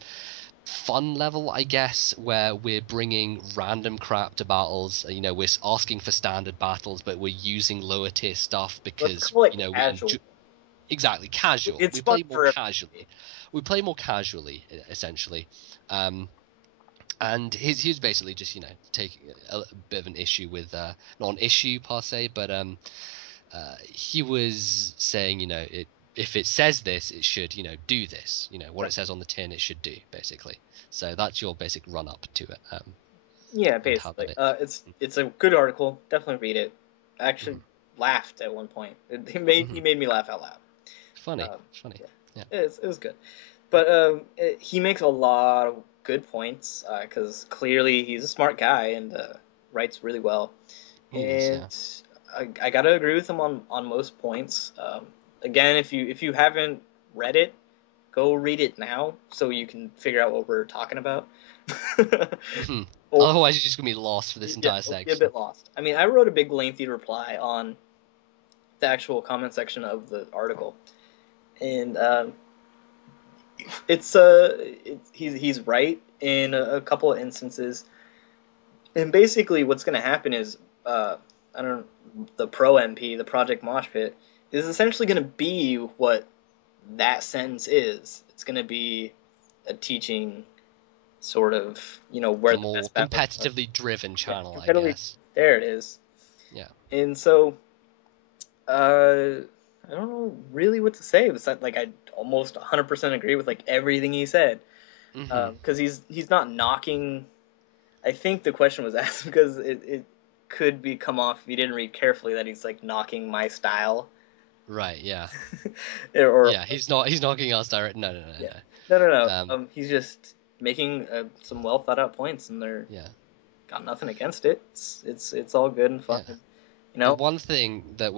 fun level, I guess, where we're bringing random crap to battles. We're asking for standard battles, but we're using lower tier stuff Let's because call it we casual. enjoy. Exactly, casual. It's We fun play more for casually. We play more casually, essentially. Um, and he's basically just taking a bit of an issue with not an issue per se, but he was saying, if it says this, it should, do this. What right. it says on the tin, it should do, basically. So that's your basic run up to it, Yeah, and how basically. that it. It's a good article. Definitely read it. I actually Mhm. laughed at one point. He Mhm. made me laugh out loud. Funny, Um, funny. yeah, Yeah. it was good. But he makes a lot of good points because clearly he's a smart guy and writes really well. He is, And yeah. I gotta agree with him on most points. Again, if you haven't read it, go read it now so you can figure out what we're talking about. Mhm. or Otherwise, you're just gonna be lost for this yeah, entire you'll be a section. bit lost. I mean, I wrote a big lengthy reply on the actual comment section of the article, and he's right in a couple of instances. And basically, what's going to happen is, I don't the pro MP, the Project Mosh Pit, is essentially going to be what that sentence is. It's going to be a teaching sort of, where A the more best battles are. competitively driven Yeah, channel, I competitively. guess. There it is. Yeah. And so, uh, I don't know really what to say. Besides, like, I almost 100% agree with like everything he said. Hmm. Because he's not knocking. I think the question was asked because it could be come off if you didn't read carefully that he's like knocking my style. Right. Yeah. or Yeah. He's knocking us direct. No. No. No. yeah, No. no. Um. He's just making some well thought out points, and they're Yeah. got nothing against it. It's all good and fun. Yeah. You The know, one thing that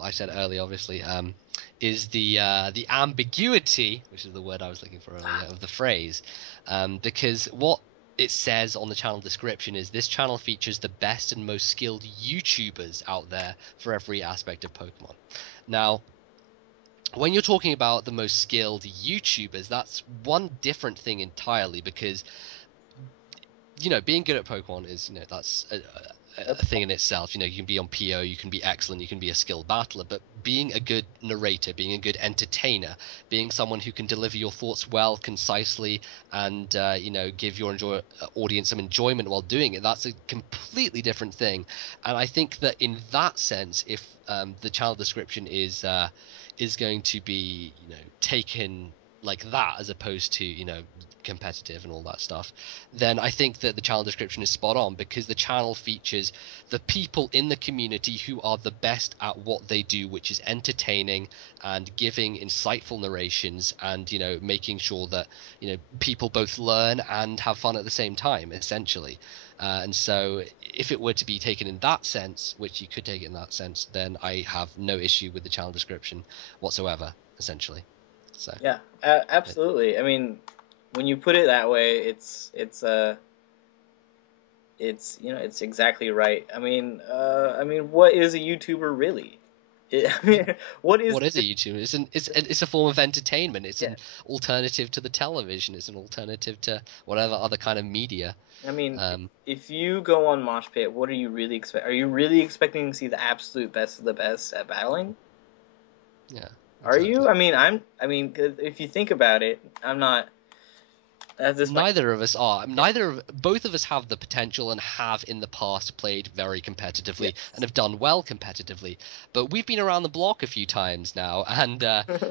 I said earlier, obviously, is the ambiguity, which is the word I was looking for earlier, of the phrase, because what it says on the channel description is this channel features the best and most skilled YouTubers out there for every aspect of Pokemon. Now, when you're talking about the most skilled YouTubers, that's one different thing entirely, because being good at Pokemon is, that's that's a thing in itself. You can be on PO, you can be excellent, you can be a skilled battler, but being a good narrator, being a good entertainer, being someone who can deliver your thoughts well, concisely, and give your audience some enjoyment while doing it, that's a completely different thing. And I think that in that sense, if the channel description is going to be taken like that, as opposed to competitive and all that stuff, then I think that the channel description is spot on, because the channel features the people in the community who are the best at what they do, which is entertaining and giving insightful narrations, and making sure that people both learn and have fun at the same time, essentially. And so if it were to be taken in that sense, which you could take it in that sense, then I have no issue with the channel description whatsoever, essentially. So yeah, it, absolutely. I mean, when you put it that way, it's it's exactly right. I mean, what is a YouTuber really? I mean, what is What is a YouTube? It's a form of entertainment. It's yeah. an alternative to the television. It's an alternative to whatever other kind of media. I mean, Um, if you go on Mosh Pit, what are you really expect? Are you really expecting to see the absolute best of the best at battling? yeah, Are you? exactly. I mean, I'm. I mean, 'cause if you think about it, I'm not. This might. Neither of us are. Yeah. Both of us have the potential and have in the past played very competitively and Yes. have done well competitively. But we've been around the block a few times now, and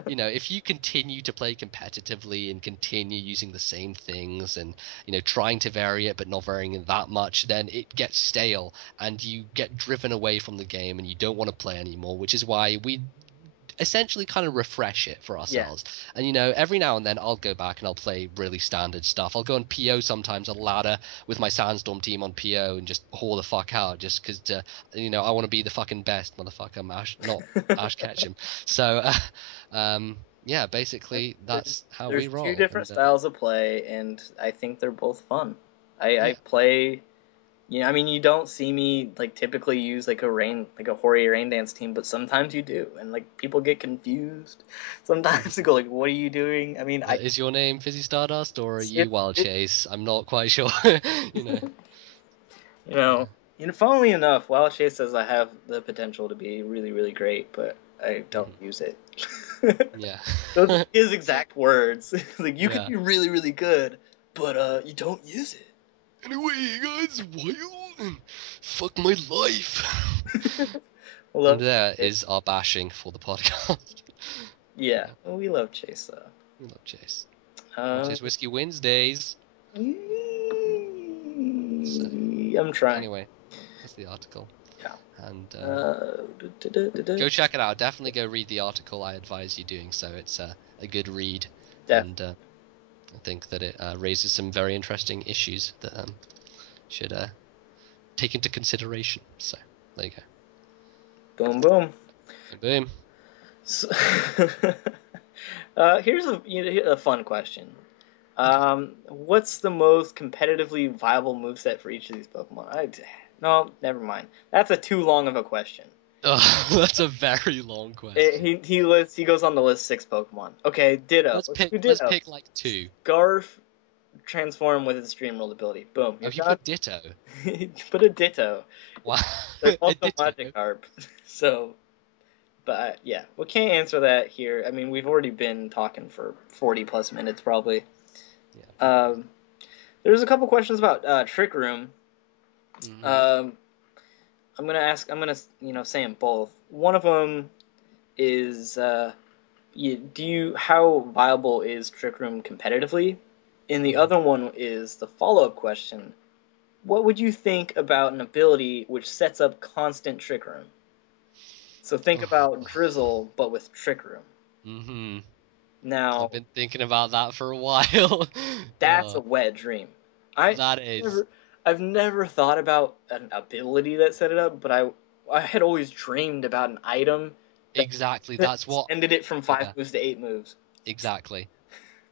if you continue to play competitively and continue using the same things and trying to vary it but not varying it that much, then it gets stale and you get driven away from the game and you don't want to play anymore. Which is why we essentially kind of refresh it for Yeah. ourselves. And every now and then I'll go back and I'll play really standard stuff. I'll go on PO sometimes, a ladder with my Sandstorm team on PO and just haul the fuck out just because I want to be the fucking best motherfucker. I'm Ash, not Ash Ketchum. So yeah, basically that's how we There's two roll. different And styles of play, and I think they're both fun. I yeah. play. I mean, you don't see me like typically use like a Hori rain dance team, but sometimes you do, and like people get confused. Sometimes they go like, "What are you doing?" I mean, Is your name Fizzy Stardust or are you it, Wild it Chase? I'm not quite sure. you know. you Yeah. know, funnily enough, Wild Chase says I have the potential to be really, really great, but I don't Mhm. use it. Yeah. Those are his exact words. Like you could Yeah. be really, really good, but you don't use Anyway, you guys, wild and fuck my life. it. And Love there it. is our bashing for the podcast. Yeah, Yeah, we love Chase though. we love Chase. Um, Chase Whiskey Wednesdays. So I'm trying. anyway, that's the article, Yeah. and Da. go check it out. Definitely go read the article. I advise you doing so. It's a good read, Def. and I think that it raises some very interesting issues that should take into consideration. So there you go. Boom, boom. Boom, boom. So, here's a fun question. Okay. What's the most competitively viable moveset for each of these Pokemon? No, never mind. That's a too long of a question. That's a very long question. He goes on the list 6 Pokemon. Okay, Ditto. Let's Let's pick. do Let's Ditto. pick like two. Scarf transform with its Stream Roll ability. Boom, Oh, you're you done. put Ditto. Put a Ditto. Wow, There's a also Ditto. Magikarp. So, but yeah, we can't answer that here. I mean, we've already been talking for 40 plus minutes probably. Yeah, probably. Um, there's a couple questions about Trick Room. Hmm. Um, I'm gonna ask. I'm gonna say them both. One of them is how viable is Trick Room competitively? And the Hmm. other one is the follow-up question. What would you think about an ability which sets up constant Trick Room? So think about Drizzle, but with Trick Room. Hmm. Now, I've been thinking about that for a while. that's a wet dream. I That is never, I've never thought about an ability that set it up, but I had always dreamed about an item that, exactly. that That's what. extended it from five Yeah, moves to 8 moves. exactly.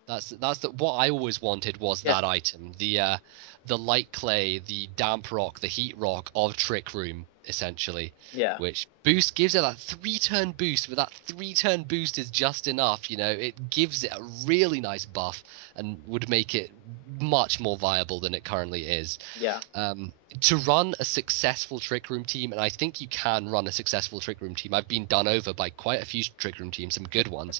What I always wanted was Yeah, that item, the light clay, the damp rock, the heat rock of Trick Room, essentially, yeah, which gives it that 3-turn boost. But that 3-turn boost is just enough, it gives it a really nice buff and would make it much more viable than it currently is. yeah, To run a successful Trick Room team, and I think you can run a successful Trick Room team. I've been done over by quite a few Trick Room teams, some good ones.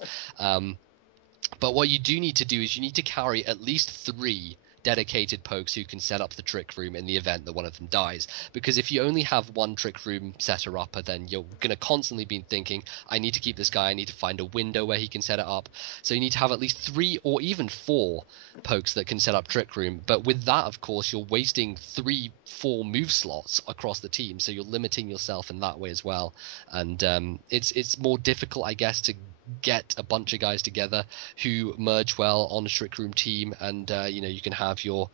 But what you do need to do is you need to carry at least 3 dedicated pokes who can set up the Trick Room in the event that one of them dies. Because if you only have one Trick Room setter upper, then you're going to constantly be thinking, I need to keep this guy, I need to find a window where he can set it up. So you need to have at least 3 or even 4 pokes that can set up Trick Room. But with that, of course, you're wasting 3-4 move slots across the team. So you're limiting yourself in that way as well. And it's more difficult, I guess, to get a bunch of guys together who merge well on a Trick Room team, and you can have your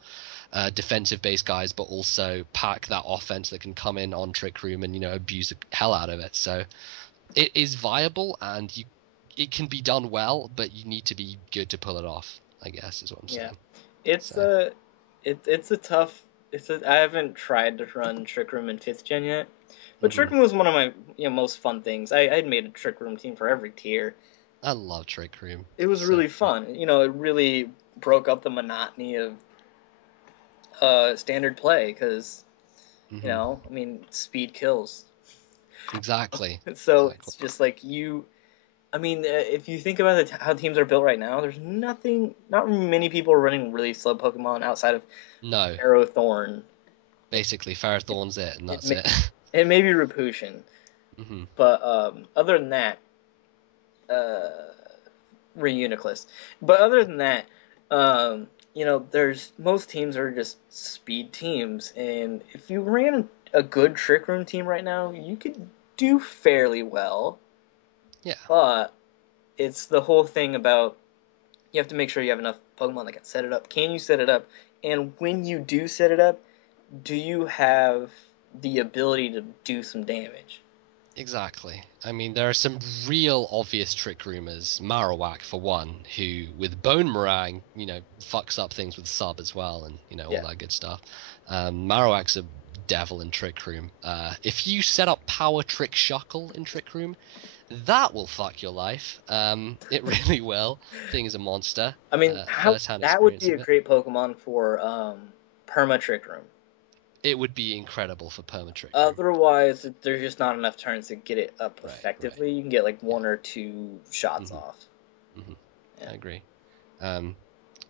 defensive based guys, but also pack that offense that can come in on Trick Room and abuse the hell out of it. So it is viable, and it can be done well, but you need to be good to pull it off, I guess is what I'm yeah. saying. It's So a it's a tough I haven't tried to run Trick Room in 5th gen yet, but Trick Hmm. Room was one of my most fun things. I'd made a Trick Room team for every tier. I love Trick Room. It was So really great. fun. It really broke up the monotony of standard play because Hmm. I mean, speed kills. Exactly. So Exactly. it's just like I mean, if you think about how teams are built right now, not many people are running really slow Pokemon outside of No, Aerothorn. basically Ferrothorn's it, and It that's may, it. it may be Rapushin, Hmm. but other than that, uh, Reuniclus. But other than that, there's most teams are just speed teams, and if you ran a good Trick Room team right now, you could do fairly well. Yeah, But it's the whole thing about you have to make sure you have enough Pokemon that can set it up. Can you set it up? And when you do set it up, do you have the ability to do some damage? exactly. I mean, there are some real obvious trick rumors. Marowak, for one, who with Bone Meringue, fucks up things with sub as well, and all Yeah. that good stuff. Marowak's a devil in Trick Room. If you set up Power Trick Shuckle in Trick Room, that will fuck your life. It really will. Thing is a monster. I mean, how First-hand that would experience be a of it. great Pokemon for Perma Trick Room. It would be incredible for Perma Trick Room. Otherwise, there's just not enough turns to get it up Right, right. effectively. You can get like Yeah. one or two shots Hmm. off. Hmm. Yeah. I agree. Um,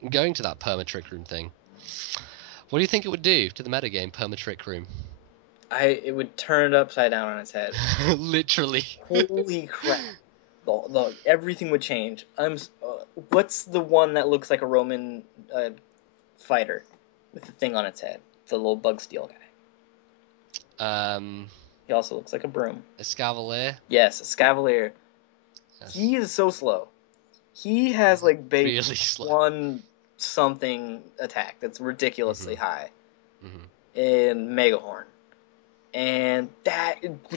Going to that Perma Trick Room thing, what do you think it would do to the metagame, Perma Trick Room? It would turn it upside down on its head. Literally. Holy crap! Everything would change. What's the one that looks like a Roman fighter with the thing on its head? The little bug steel guy. um, He also looks like a broom. Escavalier. Yes, a Scavalier. Yes. He is so slow. He has like base Really slow. one something attack that's ridiculously Hmm. high Hmm. in Megahorn, and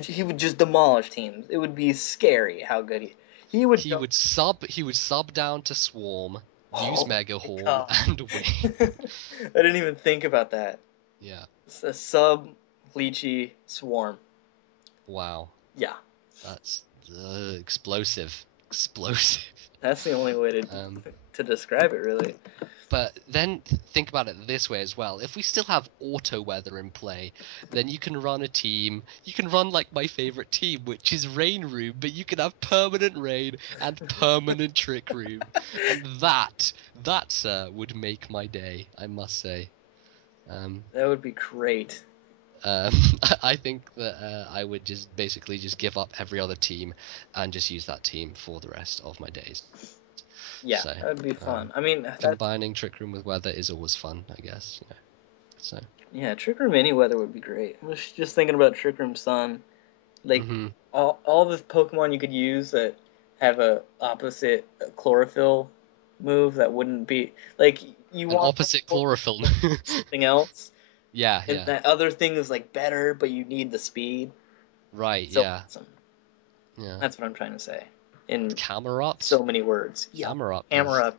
he would just demolish teams. It would be scary how good he would He jump. would sub down to Swarm, use Oh Mega my Horn, god! and win. I didn't even think about that. Yeah. It's a sub Leechy Swarm. Wow. Yeah, That's explosive. Explosive. that's the only way to Um, describe it, really. But then think about it this way as well. If we still have auto weather in play, then you can run a team. You can run like my favorite team, which is Rain Room, but you can have permanent rain and permanent Trick Room, and that would make my day. I must say. Um, That would be great. um, I think that I would just basically just give up every other team and just use that team for the rest of my days. Yeah, So. that would be Um, fun. I mean, that's Combining Trick Room with weather is always fun, I guess. So. yeah. Trick Room any weather would be great. I was just thinking about Trick Room Sun. Like Hmm. all the Pokemon you could use that have a opposite chlorophyll move that wouldn't be like you An want opposite Pokemon chlorophyll. that do something else, Yeah, and yeah. that other thing is like better, but you need the speed. Right, So yeah. awesome. Yeah. That's what I'm trying to say in Camerupt? so many words. Yep. Camerupt Hammer is up,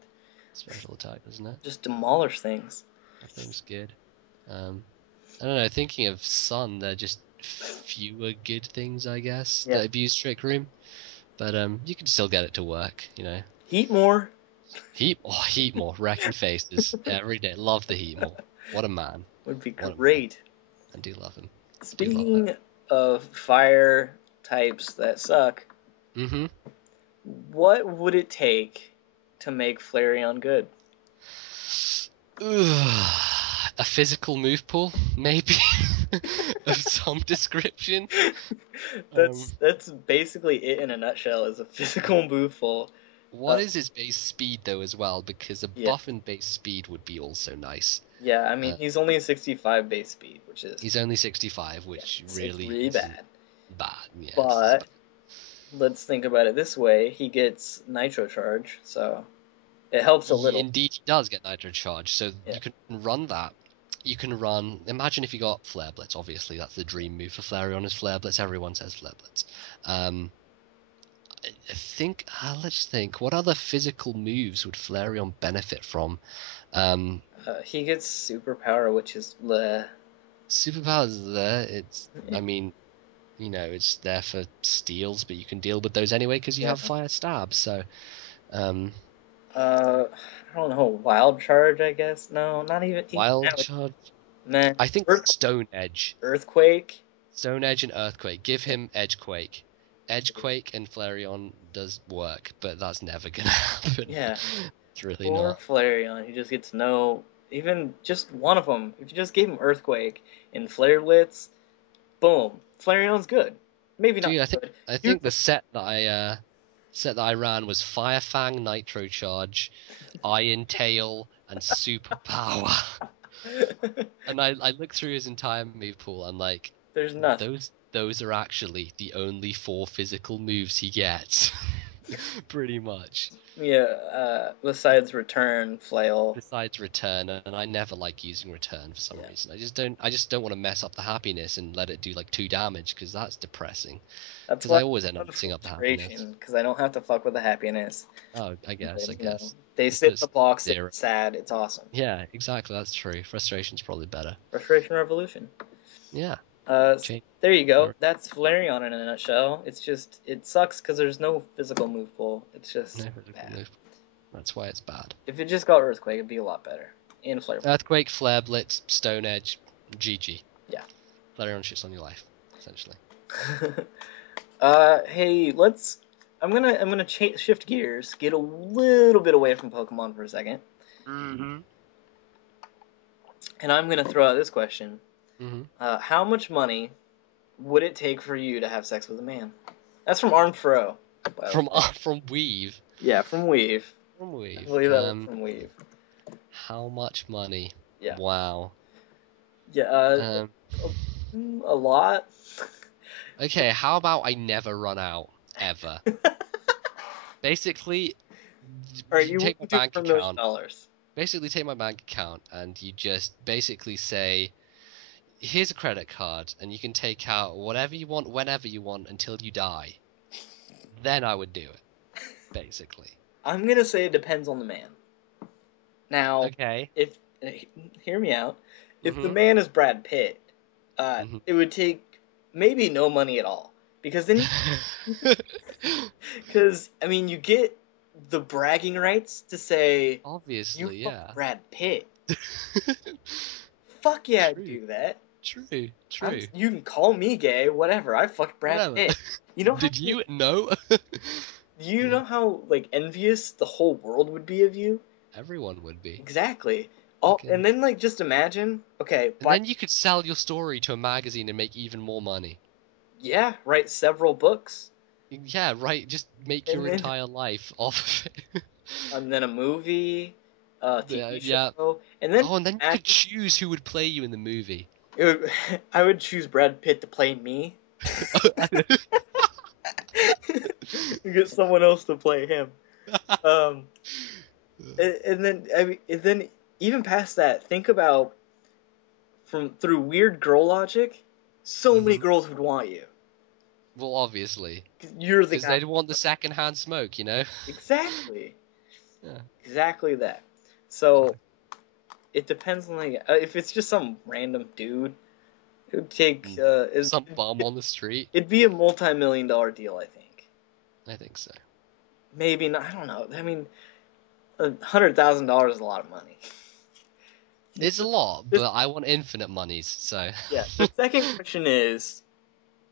special attack, isn't it? just demolish things. That thing's good. Um, I don't know, thinking of Sun, they're just fewer good things, I guess, Yeah. that abuse Trick Room. But you can still get it to work. Heat more Heatmore, wrecking faces every day. Love the Heatmore. What a man. would be What a man. great. I do love him. Do love it. Speaking of fire types that suck, Mm-hmm. what would it take to make Flareon good? A physical move pool, maybe, of some description. Um, That's basically it in a nutshell. Is a physical move full. what Uh, is his base speed though, as well? Because a yeah, buff in base speed would be also nice. yeah. I mean, Uh, he's only a 65 base speed, which is he's only 65, yeah, which it's really really isn't bad. bad. Yes, it's But bad. let's think about it this way: he gets Nitro Charge, so it helps a little. Indeed, he does get Nitro Charge, so Yeah, you can run that. You can run. Imagine if you got Flare Blitz. Obviously, that's the dream move for Flareon is Flare Blitz. Everyone says Flare Blitz. Um, I think. Let's think. What other physical moves would Flareon benefit from? Um, He gets superpower, which is bleh. Superpowers are there. I mean, it's there for steals, but you can deal with those anyway because you Yeah. have fire stabs. So, um, I don't know. Wild charge, I guess. No, not even. wild charge. Nah. I think Earth, Stone Edge. earthquake. Stone Edge and Earthquake. Give him Edgequake. Edgequake and Flareon does work, but that's never gonna happen. Yeah. It's really Or not. Flareon. He just gets no. Even just one of them. If you just gave him earthquake and flare blitz, boom. Flareon's good. Maybe not Dude, good. I Here's think the set that I ran was Fire Fang, Nitro Charge, Iron Tail, and Super Power. And I looked through his entire move pool and like There's nothing. those are actually the only 4 physical moves he gets. Pretty much. Yeah. Besides return, flail. Besides return, and I never like using return for some Yeah. reason. I just don't want to mess up the happiness and let it do like 2 damage because that's depressing. That's Because why I always end I up love messing up the happiness. frustration, because I don't have to fuck with the happiness. Oh, I And, guess. they Just sit in puts the box, they're 0. sad. It's awesome. Yeah, exactly. That's true. Frustration's probably better. Frustration revolution. Yeah. Change. There you go. That's Flareon in a nutshell. It's just it sucks because there's no physical move pool. It's just No physical bad. move. That's why it's bad. If it just got Earthquake, it'd be a lot better. And Flare. Earthquake, Flare Blitz, Stone Edge, GG. Yeah. Flareon shits on your life, essentially. Hey, let's. I'm gonna shift gears, get a little bit away from Pokemon for a second, Mm-hmm. and I'm gonna throw out this question: Mm-hmm. How much money would it take for you to have sex with a man? That's from Arm Fro. From Weave. Yeah, from Weave. From I Weave. believe that was from Weave. How much money? Yeah. Wow. Yeah. Um. A lot. Okay. How about I never run out ever? Basically, All right, you you take my wouldn't do it bank for $1 million. account. Basically, take my bank account, and you just basically say, "Here's a credit card, and you can take out whatever you want, whenever you want, until you die." Then I would do it. Basically. I'm gonna say it depends on the man. Now, Okay. if hear me out, if the Mm-hmm. man is Brad Pitt, Mm-hmm. it would take maybe no money at all because then, because I mean, you get the bragging rights to say you Obviously, fucked yeah. Brad Pitt. Fuck yeah, I'd True. do that. True. You can call me gay, whatever. I fucked Brad Whatever. Pitt. You know how Did you? No. you know how like envious the whole world would be of you? Everyone would be. Exactly. Fucking. And then like just imagine, okay, And then you could sell your story to a magazine and make even more money. yeah, write several books, Yeah, right. Just make and your then entire life off of it. a movie, a Yeah, TV yeah. show, and then Oh, and then you could imagine choose who would play you in the movie. I would choose Brad Pitt to play me. Get someone else to play him. Um, and then even past that, think about from through weird girl logic, so many Hmm. girls would want you. Well, obviously, 'Cause you're the because guy. they'd want the secondhand smoke, Exactly. Yeah. Exactly that. So it depends on like if it's just some random dude, it would take Mm. Some bum on the street. it'd be a multi-million-dollar deal, I think. I think so. Maybe not. I don't know. I mean, $100,000 is a lot of money. It's a lot, This, but I want infinite monies, so. yeah. The second question is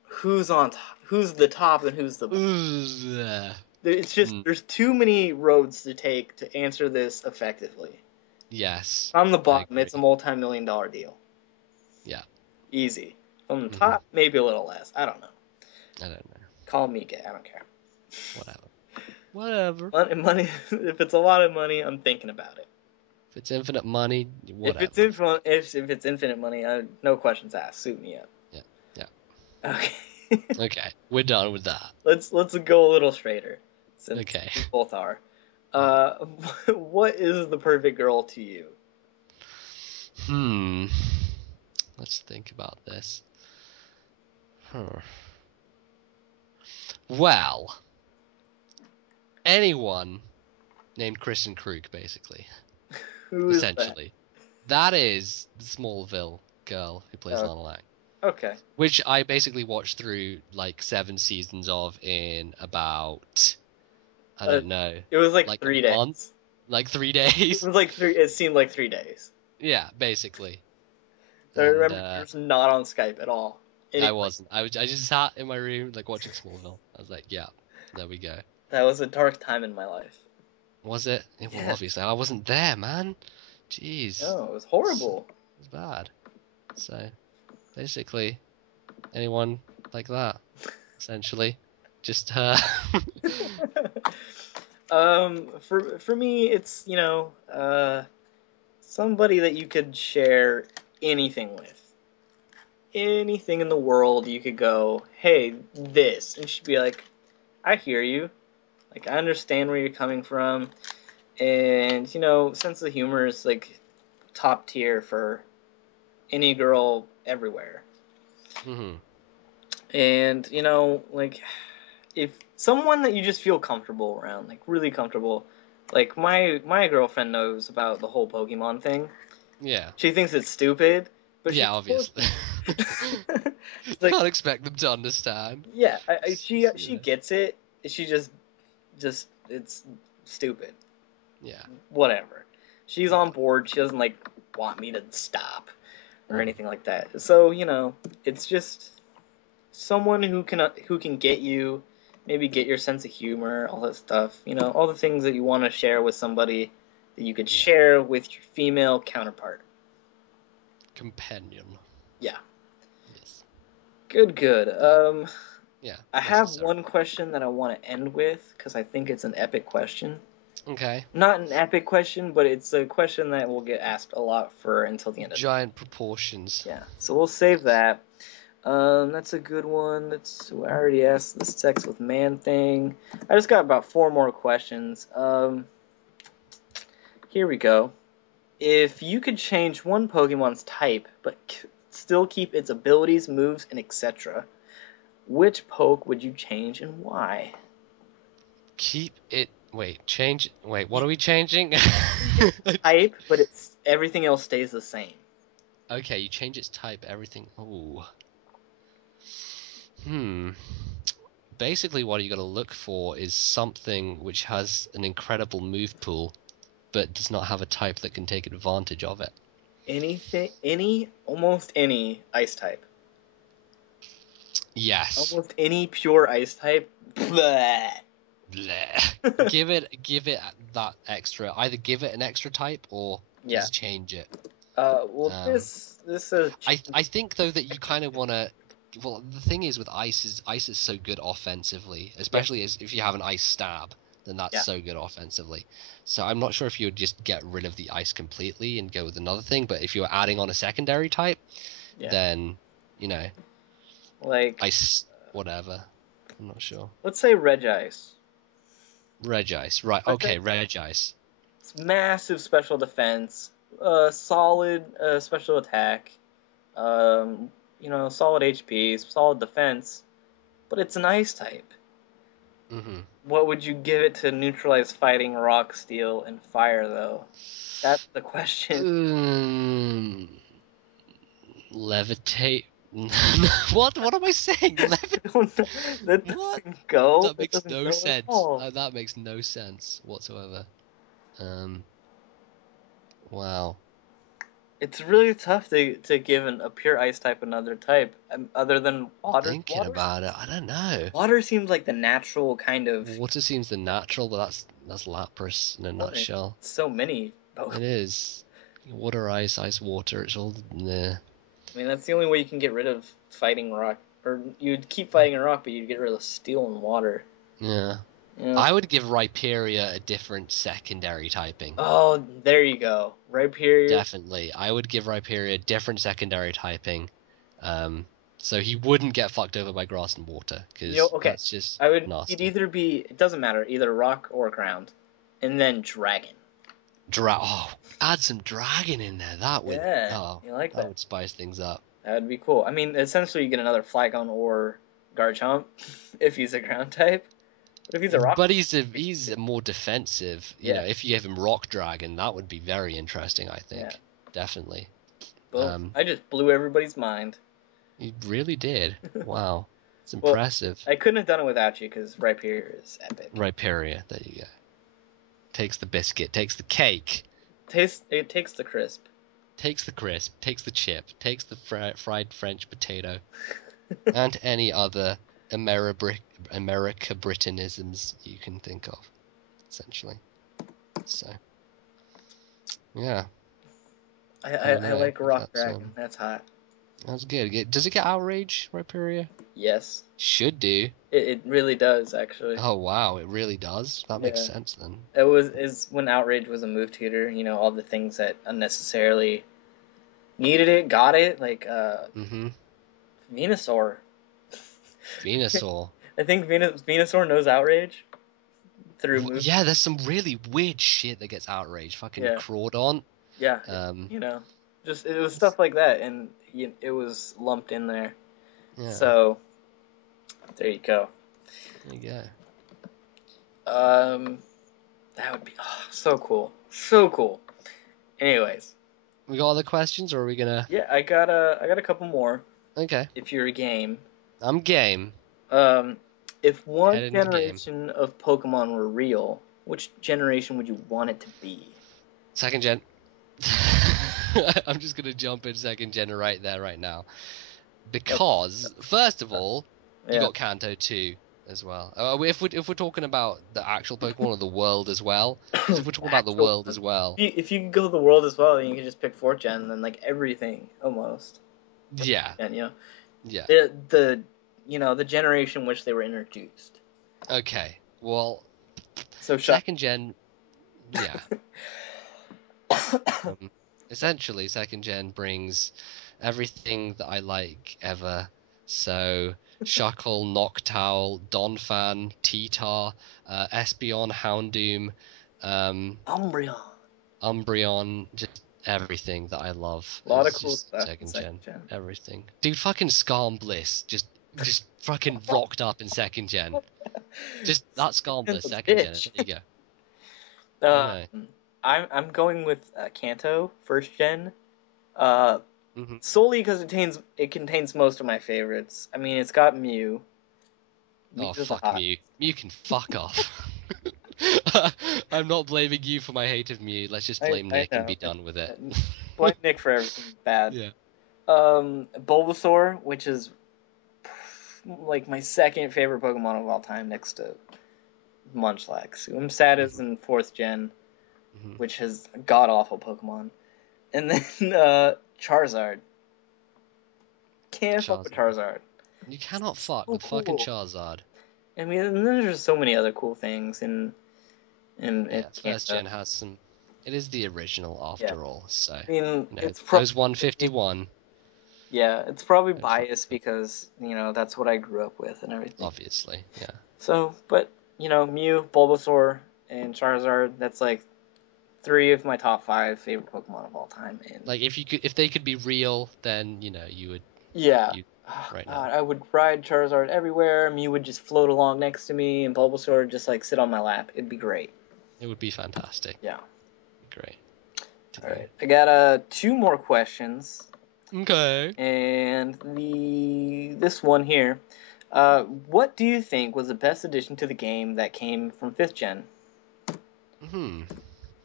who's on top, who's the top and who's the bottom. Yeah. It's just there's too many roads to take to answer this effectively. Yes, From the I bottom, it's a agree. multi-million-dollar deal. Yeah. Easy. From the Hmm. top, maybe a little less. I don't know. I don't know. Call me gay. I don't care. Whatever. Whatever. Money. If it's a lot of money, I'm thinking about it. If it's infinite money, If it's whatever. infinite, if it's infinite money, no questions asked. Suit me up. Yeah. Yeah. Okay. Okay. We're done with that. Let's go a little straighter, since Okay. we both are. Yeah. What is the perfect girl to you? Hmm. Let's think about this. Huh. Well, anyone named Kristen Krug, basically. Who is that? Essentially. That is the Smallville girl who plays Uh, Lana Lang, okay. which I basically watched through like 7 seasons of in about, I Uh, don't know, it was like like a 3 days. month, like three It days. was like three. It seemed like 3 days. Yeah, basically. So I And remember you were just not on Skype at all. I Anyway, wasn't. I just sat in my room like watching Smallville. I was like, yeah, there we go. that was a dark time in my life. Was it? Yeah, well, Yes. obviously I wasn't there, man. Jeez, No, it was it's, horrible. it's bad. So basically, anyone like that, essentially, just her. For me, it's somebody that you could share anything with. Anything in the world, you could go, hey, this, and she'd be like, I hear you. Like, I understand where you're coming from, and sense of humor is like top tier for any girl everywhere. hmm And like if someone that you just feel comfortable around, like really comfortable, like my girlfriend knows about the whole Pokemon thing. Yeah. She thinks it's stupid, but she Yeah, told obviously. me. She's like, Can't expect them to understand. yeah, You she know. gets it. She just it's stupid. Yeah. Whatever. She's Yeah. on board. She doesn't like want me to stop or Mhm. anything like that. So it's just someone who can get you, maybe get your sense of humor, all that stuff. All the things that you want to share with somebody that you could Yeah. share with your female counterpart. Companion. Yeah, Yes. good, good. Yeah. Yeah. I have Necessary. one question that I want to end with because I think it's an epic question. Okay. Not an epic question, but it's a question that will get asked a lot for until the end of the year. Giant proportions. Yeah, so we'll save Yes. that. That's a good one. I already asked the sex with man thing. I just got about 4 more questions. Here we go. If you could change one Pokemon's type, but still keep its abilities, moves, and etc., which poke would you change and why? Keep it. Wait. Change. Wait. What You are we changing? change its type, but it's everything else stays the same. Okay. You change its type. Everything. Ooh. Hmm. Basically, what you got to look for is something which has an incredible move pool, but does not have a type that can take advantage of it. Almost any ice type. Yes. Almost any pure ice type. Bleh. Bleh. Give it that extra. Either give it an extra type or Yeah. just change it. Well, Um, this says I think though that you kind of want to. Well, the thing is with ice is so good offensively, yeah, especially if you have an ice stab, then that's yeah, so good offensively. So I'm not sure if you would just get rid of the ice completely and go with another thing, but if you're adding on a secondary type, yeah. then you know Like, ice whatever. I'm not sure. let's say Regice. Regice, right? Okay, Regice, Regice. it's massive special defense, solid special attack, solid HP, solid defense, but it's an ice type. hmm What would you give it to neutralize fighting rock, steel, and fire, though? That's the question. Um, levitate. What? What am I saying? I don't know. That What? doesn't go. That That makes doesn't no go at sense. all. That makes no sense whatsoever. Um. Wow. It's really tough to give a pure ice type another type other than water. Thinking about it, I don't know. Water seems like the natural kind of Water seems the natural, but that's Lapras in a well, there's nutshell. so many It Pokemon. is. Water, ice, ice, water. It's all. Nah. I mean, that's the only way you can get rid of fighting rock, or you'd keep fighting rock, but you'd get rid of steel and water. Yeah. Yeah. I would give Rhyperior a different secondary typing. Oh, there you go. Rhyperior. Definitely. I would give Rhyperior a different secondary typing. Um, so he wouldn't get fucked over by grass and water, because Okay. that's just I would. He'd nasty. either be. It doesn't matter. Either rock or ground, and then dragon. Add some dragon in there. Yeah, you like That that? would spice things up. That would be cool. I mean, essentially, you get another Flygon or Garchomp if he's a ground type. But if he's a rock, But he's more defensive. You yeah, know, if you gave him Rock Dragon, that would be very interesting, I yeah. think. definitely. Boom. I just blew everybody's mind. You really did. Wow. It's Well, impressive. I couldn't have done it without you because Rhyperior is epic. Rhyperia, there you go. Takes the biscuit, takes the cake. It takes the crisp. Takes the crisp, takes the chip, takes the fried French potato, and any other America Britanisms you can think of, essentially. So, yeah. I like Rock Dragon. That's hot. That's good. Does it get outrage, Rhyperia? Yes. Should do. It really does, actually. Oh wow, it really does. That makes Yeah. sense then. Is when Outrage was a move tutor, all the things that unnecessarily needed it, got it, like Venusaur. Venusaur. I think Venusaur knows Outrage through move. Yeah, there's some really weird shit that gets outraged. Fucking Yeah. Crawdon. Yeah. Just it was stuff like that, and it was lumped in there. Yeah. So there you go. There you go. That would be so cool, so cool. Anyways, We got other questions, or are we gonna? yeah, I got a couple more. Okay. If you're a game. I'm game. If one Head into game. generation of Pokemon were real, which generation would you want it to be? Second gen. I'm just gonna jump in second gen right there, right now, because first of all, you got Kanto 2 as well. If we're talking about the actual Pokemon or the world as well, because if we're talking about the world as well, if you could go the world as well, then you could just pick 4th gen, then like everything almost. yeah, And yeah. The generation which they were introduced. Okay, well, so second gen, yeah. Essentially, second gen brings everything that I like ever. So, Shuckle, Noctowl, Donphan, T-Tar, Espeon, Houndoom, Umbreon, just everything that I love. A lot of It's cool just stuff in second second gen. gen. Everything. Dude, fucking Skarmory just fucking rocked up in second gen. Just that Skarmory, second gen. There you go. I'm going with Kanto 1st gen. Solely because it contains most of my favorites. I mean, it's got Mew. Oh, fuck Mew. Mew can fuck off. I'm not blaming you for my hate of Mew. Let's just blame Nick and be done with it. Blame Nick for everything bad. Yeah. Bulbasaur, which is like my second favorite Pokemon of all time, next to Munchlax. Umsat is in 4th gen, which is a god awful Pokemon, and then Charizard. Can't fuck with Charizard. You cannot fuck with fucking Charizard. I mean, there's just so many other cool things First gen has some. It is the original after all. So I mean, it's those 151. Yeah, it's probably biased because that's what I grew up with and everything. Obviously, yeah. So, but Mew, Bulbasaur, and Charizard. That's like 3 of my top 5 favorite Pokemon of all time. And like if they could be real, then you would. Yeah. Right God, now. I would ride Charizard everywhere. Mew would just float along next to me, and Bulbasaur would just like sit on my lap. It'd be great. It would be fantastic. Yeah. Great. All right. I got 2 more questions. Okay. And this one here. What do you think was the best addition to the game that came from 5th gen?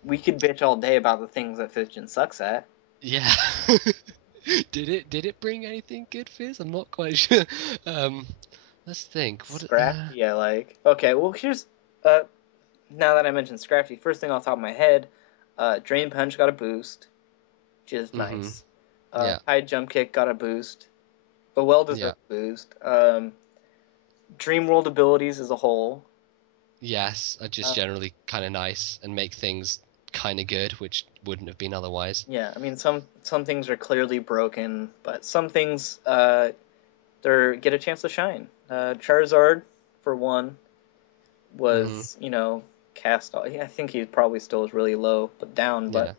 We could bitch all day about the things that 5th gen sucks at. Yeah. Did it bring anything good, Fizz? I'm not quite sure. Let's think. Scrafty, I like. Okay, well here's now that I mentioned Scrafty, first thing off the top of my head, Drain Punch got a boost, which is nice. High Jump Kick got a boost, a well-deserved boost. Dream World abilities as a whole. Yes, are just generally kind of nice and make things kind of good, which wouldn't have been otherwise. Yeah, I mean some things are clearly broken, but some things they get a chance to shine. Charizard, for one, was cast off. I think he probably still is really low, but down. But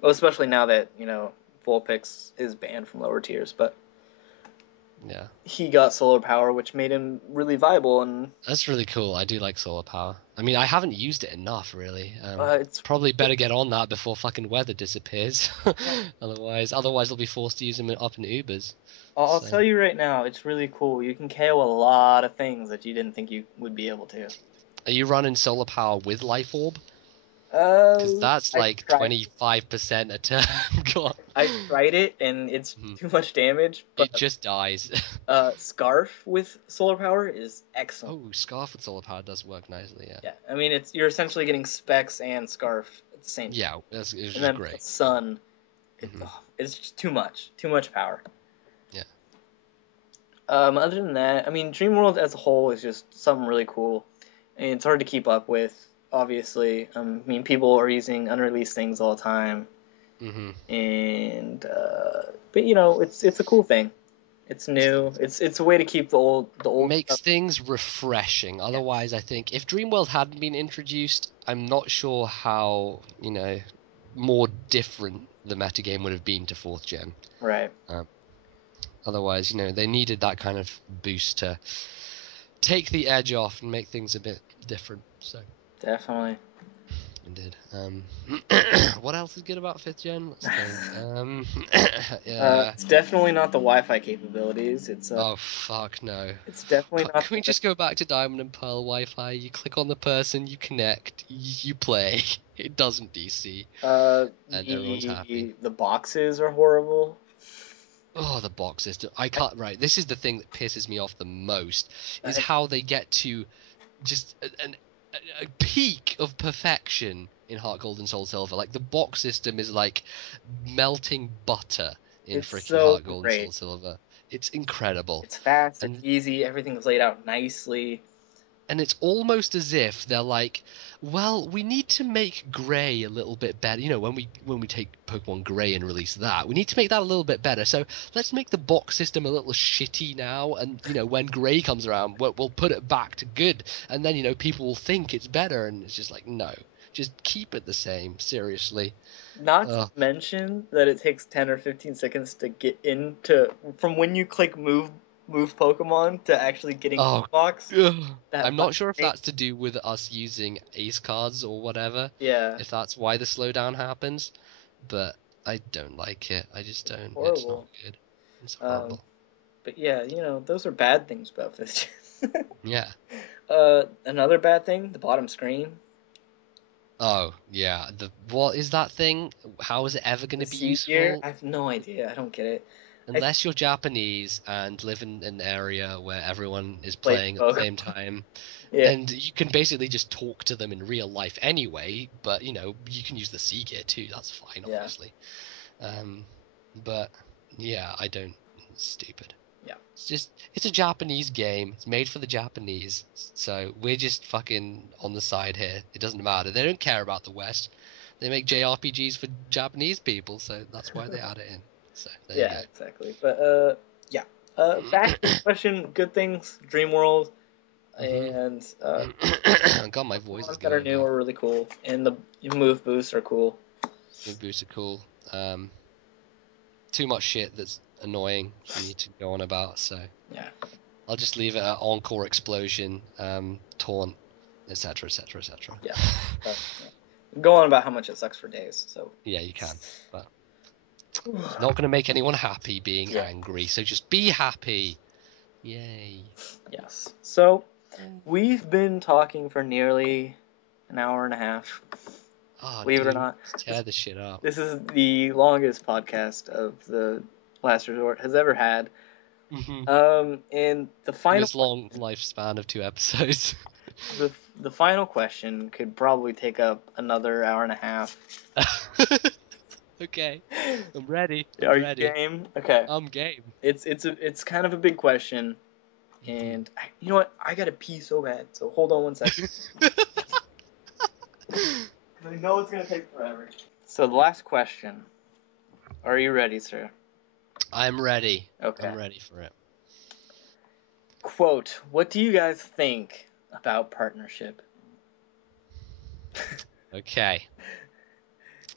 well, especially now that Vulpix is banned from lower tiers, but he got solar power, which made him really viable. And that's really cool. I do like solar power. I mean, I haven't used it enough, really. It's Probably better get on that before fucking weather disappears. yeah. Otherwise, I'll be forced to use them up in Ubers. I'll So, tell you right now, it's really cool. You can KO a lot of things that you didn't think you would be able to. are you running solar power with Life Orb? Because that's I like tried 25% a turn. God. I tried it and it's Mhm. too much damage, but It just dies. Scarf with solar power is excellent. Oh, Scarf with solar power does work nicely, yeah. Yeah, I mean you're essentially getting specs and scarf at the same time, Yeah, it's and just then great. plus sun. Hmm. It's just too much power. Yeah. Other than that, I mean, Dream World as a whole is just something really cool, and it's hard to keep up with. Obviously, I mean, people are using unreleased things all the time, Hmm. and but it's a cool thing. It's new. It's a way to keep the old Makes stuff. things refreshing. Yeah, Otherwise, I think if Dreamworld hadn't been introduced, I'm not sure how, more different the metagame would have been to fourth gen. right. Um, Otherwise, they needed that kind of boost to take the edge off and make things a bit different. So, Definitely. indeed. What else is good about fifth gen? Let's think. Yeah. It's definitely not the Wi-Fi capabilities. Oh fuck no. It's definitely not Can we the just go back to Diamond and Pearl Wi-Fi? You click on the person, you connect, you play. It doesn't DC, and everyone's happy. the boxes are horrible. Oh, the box system. I can't. Right, this is the thing that pisses me off the most is I, how they get to just a peak of perfection in Heart Gold and Soul Silver. Like the box system is like melting butter in it's freaking so Heart Gold and Soul great. Silver. It's incredible. It's fast. It's And easy. Everything's laid out nicely. it's almost as if they're like, well, we need to make Gray a little bit better. When we take Pokemon Gray and release that, we need to make that a little bit better. So let's make the box system a little shitty now, and when Gray comes around, we'll put it back to good, and then people will think it's better, and it's just like, no, just keep it the same. Seriously. Not to Ugh. mention that it takes 10 or 15 seconds to get into from when you click move Pokemon to actually getting to Oh, the box. ugh. That I'm not fucking sure if takes, that's to do with us using ace cards or whatever, yeah, if that's why the slowdown happens, but I don't like it. I just don't. It's not horrible. good. It's Um, horrible. but yeah, those are bad things about this. Yeah. Another bad thing, the bottom screen, Oh, yeah. What is that thing? How is it ever going the to be C gear. useful? I have no idea. I don't get it. I Unless you're Japanese and live in an area where everyone is played playing at the Pokemon. same time, Yeah, and you can basically just talk to them in real life anyway, but you can use the C gear too. That's fine, yeah, obviously. Um, but yeah, I don't. It's stupid. yeah. It's a Japanese game. It's made for the Japanese. So we're just fucking on the side here. It doesn't matter. They don't care about the West. They make JRPGs for Japanese people, so that's why they add it in. So there you Yeah, exactly. But yeah. Back to the question. Good things. Dream World go. and God, my voice is Pokemon that are going new now. are really cool, and the move boosts are cool. The boosts are cool. Too much shit that's annoying for me to go on about, so Yeah, I'll just leave it at Encore Explosion, Taunt, etc., etc., etc. yeah. Yeah. Go on about how much it sucks for days. So Yeah, you can, but it's not going to make anyone happy being yeah, angry, so just be happy. Yay. yes. So we've been talking for nearly an hour and a half. Oh, Believe it or dude, not, let's tear this shit up. this is the longest podcast of the Last Resort has ever had. Hmm. And In this long lifespan of 2 episodes. the the final question could probably take up another hour and a half. Okay, I'm ready. I'm Are you ready. game? Okay. I'm game. It's kind of a big question, Hmm. and you know what? I gotta pee so bad. So hold on one second. I know it's gonna take forever. So the last question. Are you ready, sir? I'm ready. Okay. I'm ready for it. Quote, what do you guys think about partnership? Okay.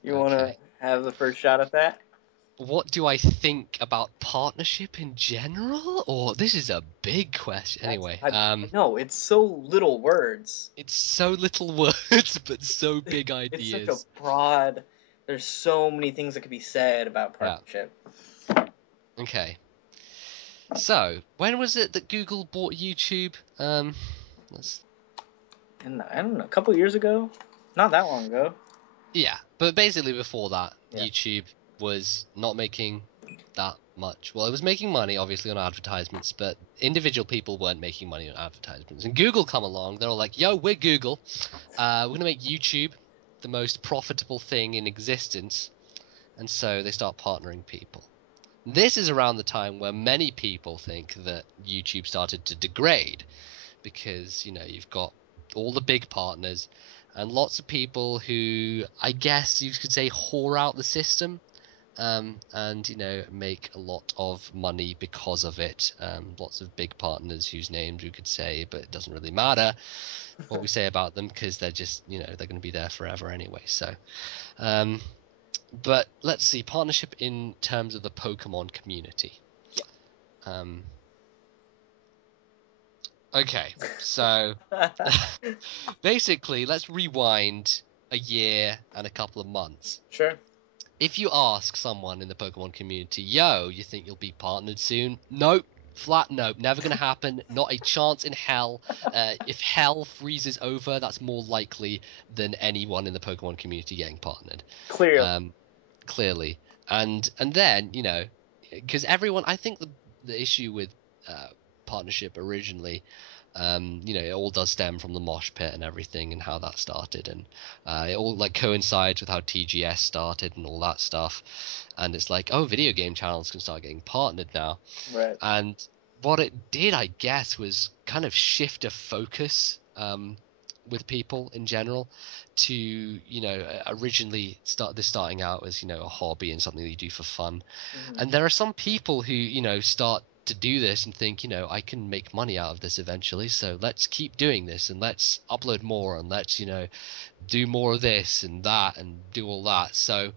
You want to Okay. have the first shot at that? what do I think about partnership in general? Or this is a big question. That's Anyway, I know it's so little words. it's so little words, but so big It's such a ideas. broad. There's so many things that could be said about Yeah. partnership. Okay. So, when was it that Google bought YouTube? Let's And I don't know, a couple years ago, not that long ago. Yeah, but basically before that, Yeah. YouTube was not making that much. Well, it was making money obviously on advertisements, but individual people weren't making money on advertisements. And Google come along, they're all like, "Yo, we're Google. We're gonna make YouTube the most profitable thing in existence." And so they start partnering people. This is around the time where many people think that YouTube started to degrade because you've got all the big partners and lots of people who I guess you could say whore out the system, and make a lot of money because of it. Lots of big partners whose names we could say, but it doesn't really matter what we say about them because they're just they're going to be there forever anyway. So um, but let's see, partnership in terms of the Pokemon community. Yeah. um, okay, so basically, let's rewind a year and a couple of months. Sure. If you ask someone in the Pokemon community, yo, you think you'll be partnered soon? Nope. Flat nope. Never going to happen. Not a chance in hell. If hell freezes over, that's more likely than anyone in the Pokemon community getting partnered. Clearly. Um, clearly. And then, because everyone, I think the issue with uh, partnership originally, it all does stem from the mosh pit and everything and how that started, and it all like coincides with how TGS started and all that stuff. And it's like, oh, video game channels can start getting partnered now. Right. And what it did, I guess, was kind of shift a focus with people in general to, originally starting out as, a hobby and something that you do for fun. Hmm. And there are some people who, start to do this and think, I can make money out of this eventually. So let's keep doing this and let's upload more and let's, do more of this and that and do all that. So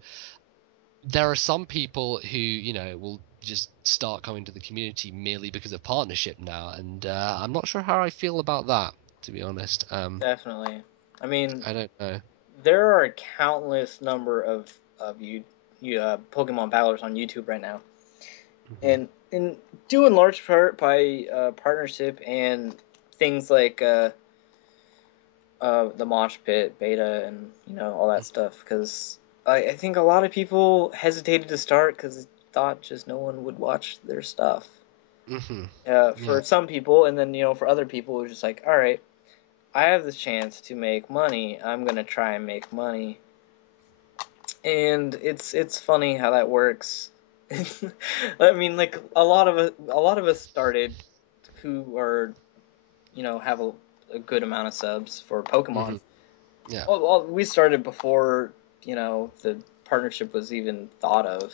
there are some people who, will just start coming to the community merely because of partnership now. And I'm not sure how I feel about that, to be honest. Definitely. I mean, I don't know. there are a countless number of Pokemon battlers on YouTube right now, Hmm. and due in large part by partnership and things like the Mosh Pit beta and all that stuff. Because I think a lot of people hesitated to start because thought just no one would watch their stuff. Hmm. For Yeah. some people, and then for other people, it was just like, all right, I have this chance to make money. I'm gonna try and make money, and it's funny how that works. I mean, like a lot of us started who are have a good amount of subs for Hmm. Pokemon. Yeah. Well, we started before the partnership was even thought of.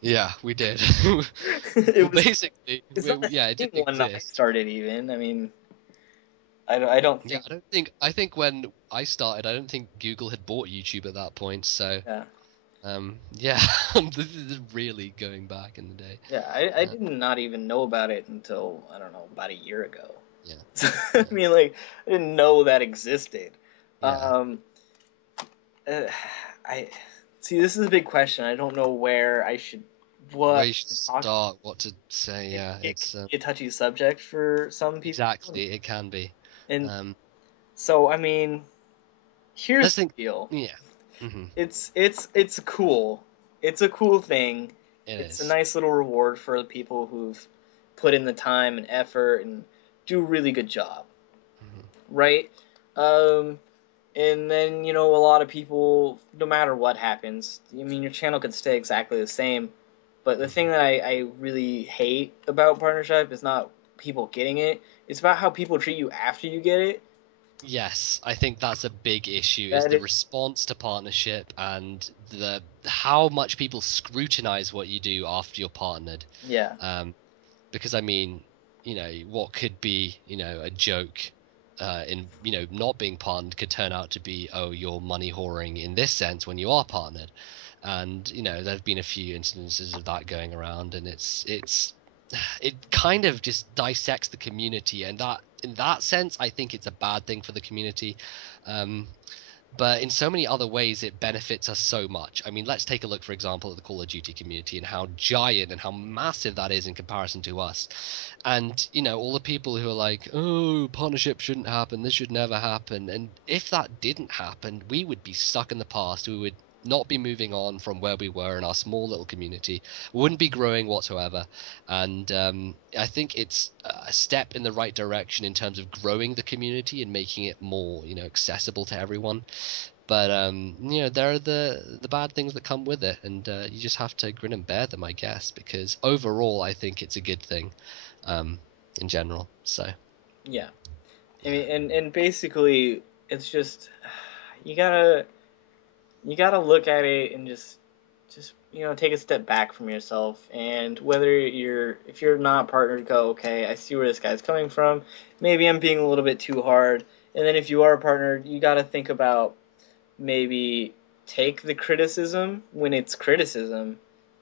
Yeah, we did. it Well, was basically, it's not a yeah, it thing didn't when I exist. started even. I mean, I don't Yeah, think. I think when I started, I don't think Google had bought YouTube at that point. So, Yeah. yeah, this is really going back in the day. Yeah, I Uh, did not even know about it until I don't know about a year ago. yeah, I yeah, mean, like I didn't know that existed. yeah. Um, uh, I see. This is a big question. I don't know where I should Where what you should talk. start, what to say. Yeah, It it's could be a touchy subject for some people, exactly, it can be. and Um, so I mean, here's let's the think. deal. Yeah, hmm, It's cool. It's a cool thing. it It's a is. nice little reward for the people who've put in the time and effort and do a really good job, Hmm. right? Um, and then a lot of people, no matter what happens, I mean, your channel could stay exactly the same. But the thing Hmm. that I really hate about partnership is not people getting it. It's about how people treat you after you get it. Yes, I think that's a big issue is That the is, response to partnership and the how much people scrutinize what you do after you're partnered. yeah, Because I mean, what could be, a joke in, not being partnered could turn out to be, oh, you're money whoring in this sense when you are partnered. And there've been a few instances of that going around, and it kind of just dissects the community, and that in that sense I think it's a bad thing for the community. um but in so many other ways, it benefits us so much. I mean, let's take a look, for example, at the Call of Duty community and how giant and how massive that is in comparison to us. And, all the people who are like, oh, partnership shouldn't happen, this should never happen. And if that didn't happen, we would be stuck in the past. We would not be moving on from where we were in our small little community. We wouldn't be growing whatsoever. And I think it's a step in the right direction in terms of growing the community and making it more, accessible to everyone. But there are the bad things that come with it, and you just have to grin and bear them, I guess, because overall, I think it's a good thing, um, in general. So Yeah. I yeah, mean, and basically, it's just you gotta you gotta look at it and just take a step back from yourself, and whether if you're not partnered, go, okay, I see where this guy's coming from, maybe I'm being a little bit too hard. And then if you are partnered, you gotta think about, maybe take the criticism when it's criticism,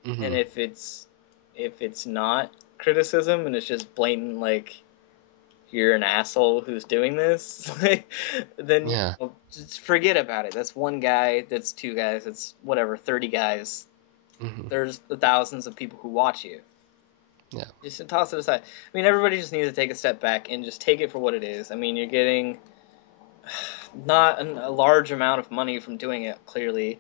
and hmm if it's not criticism and it's just blatant, like, you're an asshole who's doing this, then yeah, just forget about it. That's one guy, that's two guys, that's whatever, 30 guys. hmm There's the thousands of people who watch you. yeah, Just toss it aside. I mean, everybody just needs to take a step back and just take it for what it is. I mean, you're getting not a large amount of money from doing it, clearly,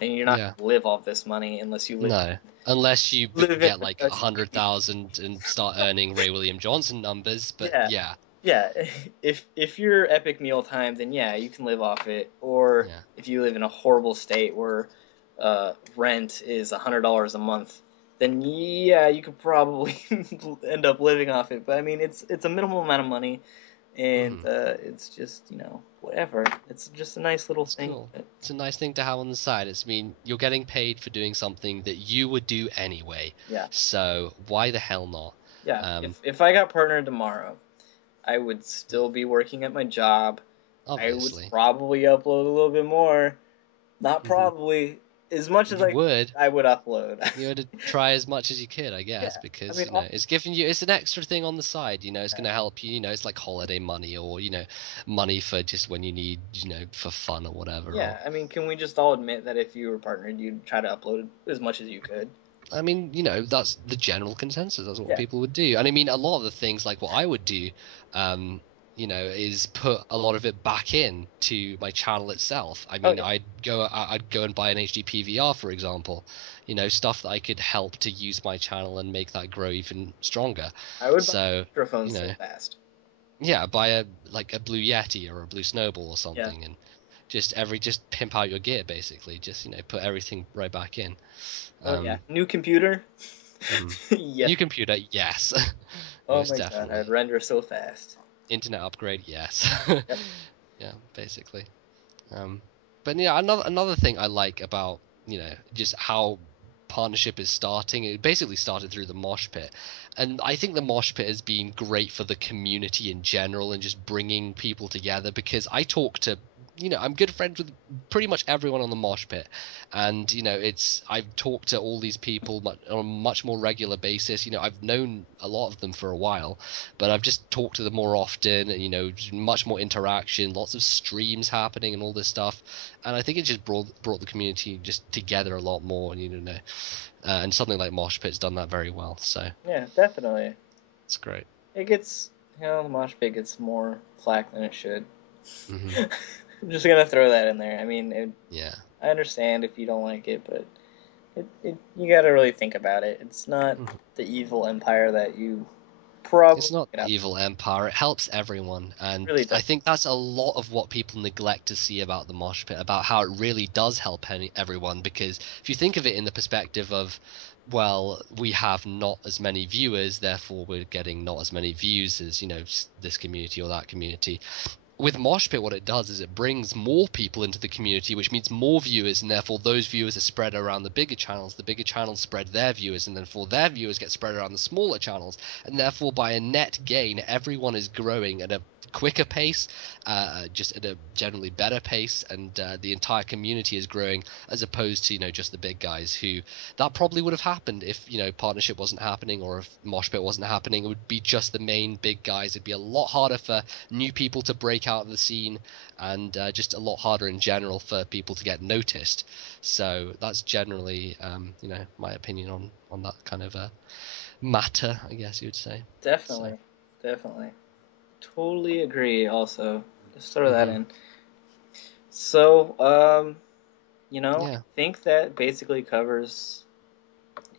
and you're not yeah. going to live off this money unless you No, unless you live in get like a 100,000 and start earning Ray William Johnson numbers. But yeah. yeah, Yeah, if you're Epic Meal Time, then yeah, you can live off it. Or yeah, if you live in a horrible state where rent is $100 a month, then yeah, you could probably end up living off it. But I mean, it's a minimal amount of money, and hmm it's just whatever. It's just a nice little it's thing. cool. It's a nice thing to have on the side. I mean, you're getting paid for doing something that you would do anyway. Yeah, So why the hell not? yeah. Um, If I got partnered tomorrow, I would still be working at my job. I would obviously. probably upload a little bit more. Not hmm probably. As much as You would. I would upload. You would try as much as you could, I guess, Yeah. I because mean, it's giving you, it's an extra thing on the side. It's going to help you. It's like holiday money, or money for just when you need, for fun or whatever. Or yeah. I mean, can we just all admit that if you were partnered, you'd try to upload as much as you could? I mean, that's the general consensus. That's what Yeah. people would do. And I mean, a lot of the things, like what I would do, um, is put a lot of it back in to my channel itself. I Oh mean, yeah. I'd go and buy an HD PVR, for example. Stuff that I could help to use my channel and make that grow even stronger. I would buy So, microphones you so know, fast. yeah, buy a Blue Yeti or a Blue Snowball or Yeah. something, and just pimp out your gear basically. Just put everything right back in. Oh yeah. Um, New computer. mhm. Yes. New computer, yes. Oh Most my god, I'd definitely. render so fast. Internet upgrade, yes. Yep. Yeah, basically. Um, but yeah, another thing I like about just how partnership is starting. It basically started through the mosh pit, and I think the mosh pit has been great for the community in general and just bringing people together. Because I talk to, I'm good friends with pretty much everyone on the mosh pit, and I've talked to all these people on a much more regular basis. I've known a lot of them for a while, but I've just talked to them more often, and much more interaction, lots of streams happening, and all this stuff. And I think it just brought the community just together a lot more. And something like Mosh Pit's done that very well. So Yeah, definitely. it's great. It gets, the mosh pit gets more flack than it should. hmm I'm just gonna throw that in there. I mean, Yeah, I understand if you don't like it, but you got to really think about it. It's not Mhm. the evil empire that you It's probably not get the out. evil empire. It helps everyone, It and really I does. think that's a lot of what people neglect to see about the mosh pit, about how it really does help everyone. Because if you think of it in the perspective of, well, we have not as many viewers, therefore we're getting not as many views as this community or that community. with Mosh Pit, what it does is it brings more people into the community, which means more viewers, and therefore those viewers are spread around the bigger channels. The bigger channels spread their viewers, and then for their viewers get spread around the smaller channels, and therefore by a net gain, everyone is growing at a quicker pace, just at a generally better pace, and the entire community is growing, as opposed to just the big guys. Who that probably would have happened if partnership wasn't happening, or if Mosh Pit wasn't happening. It would be just the main big guys. It'd be a lot harder for new people to break out of the scene, and just a lot harder in general for people to get noticed. So that's generally my opinion on that kind of matter, I guess you would say. Definitely, definitely, totally agree. Also, just throw that Mhm. in. So, Yeah, I think that basically covers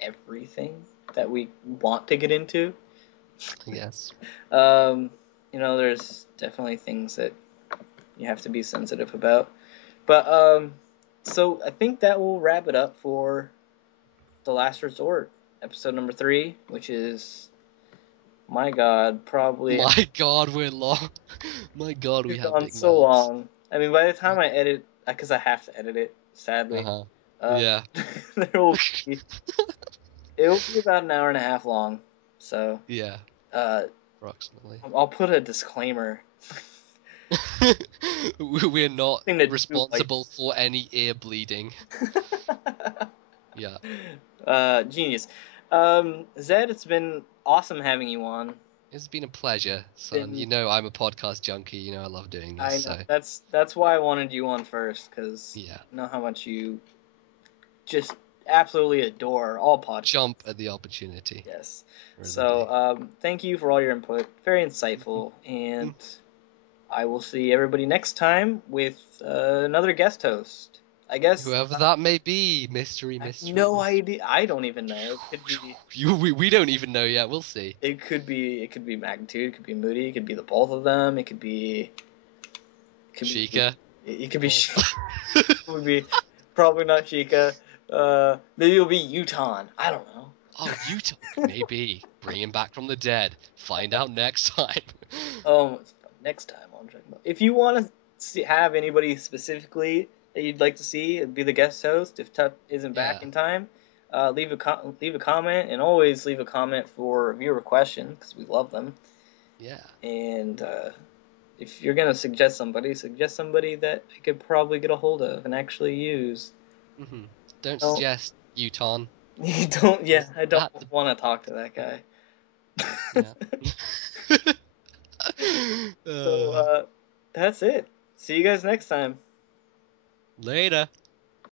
everything that we want to get into. I guess. Um, there's definitely things that you have to be sensitive about. But so I think that will wrap it up for The Last Resort, episode number 3, which is, my God, probably My God, we're long. My God, we we've have gone big so mouths. long. I mean, by the time I edit, because I have to edit it, sadly, Uh-huh. uh, Yeah. there will be it will be about an hour and a half long. So Yeah, uh, approximately. I'll put a disclaimer. We're not Thing to do, like. responsible for any ear bleeding. Yeah. Genius. Zed, it's been awesome having you on. It's been a pleasure, son. Been I'm a podcast junkie. I love doing this, I know so that's why I wanted you on first, because yeah. I know how much you just absolutely adore all podcasts. Jump at the opportunity. Yes. Really do. So thank you for all your input. Very insightful, and I will see everybody next time with another guest host. I guess Whoever that may be, mystery, I have mystery, no mystery. idea. I don't even know. It could be. We don't even know yet. We'll see. It could be Magnitude. It could be Moody. It could be the both of them. It could be. It could be. Sheikah. It could be. Oh. It would be probably not Chica. Maybe it'll be Uton. I don't know. Oh, Utah. Maybe. Bring him back from the dead. Find out next time. Next time on Dragon Ball. If you want to have anybody specifically that you'd like to see be the guest host, if Tut isn't back Yeah. in time, leave a comment, and always leave a comment for viewer questions because we love them. Yeah. And if you're gonna suggest somebody that I could probably get a hold of and actually use. hmm Don't No, suggest Utah. you don't. Yeah, I don't That's a, want to talk to that guy. yeah. So that's it. See you guys next time. Later.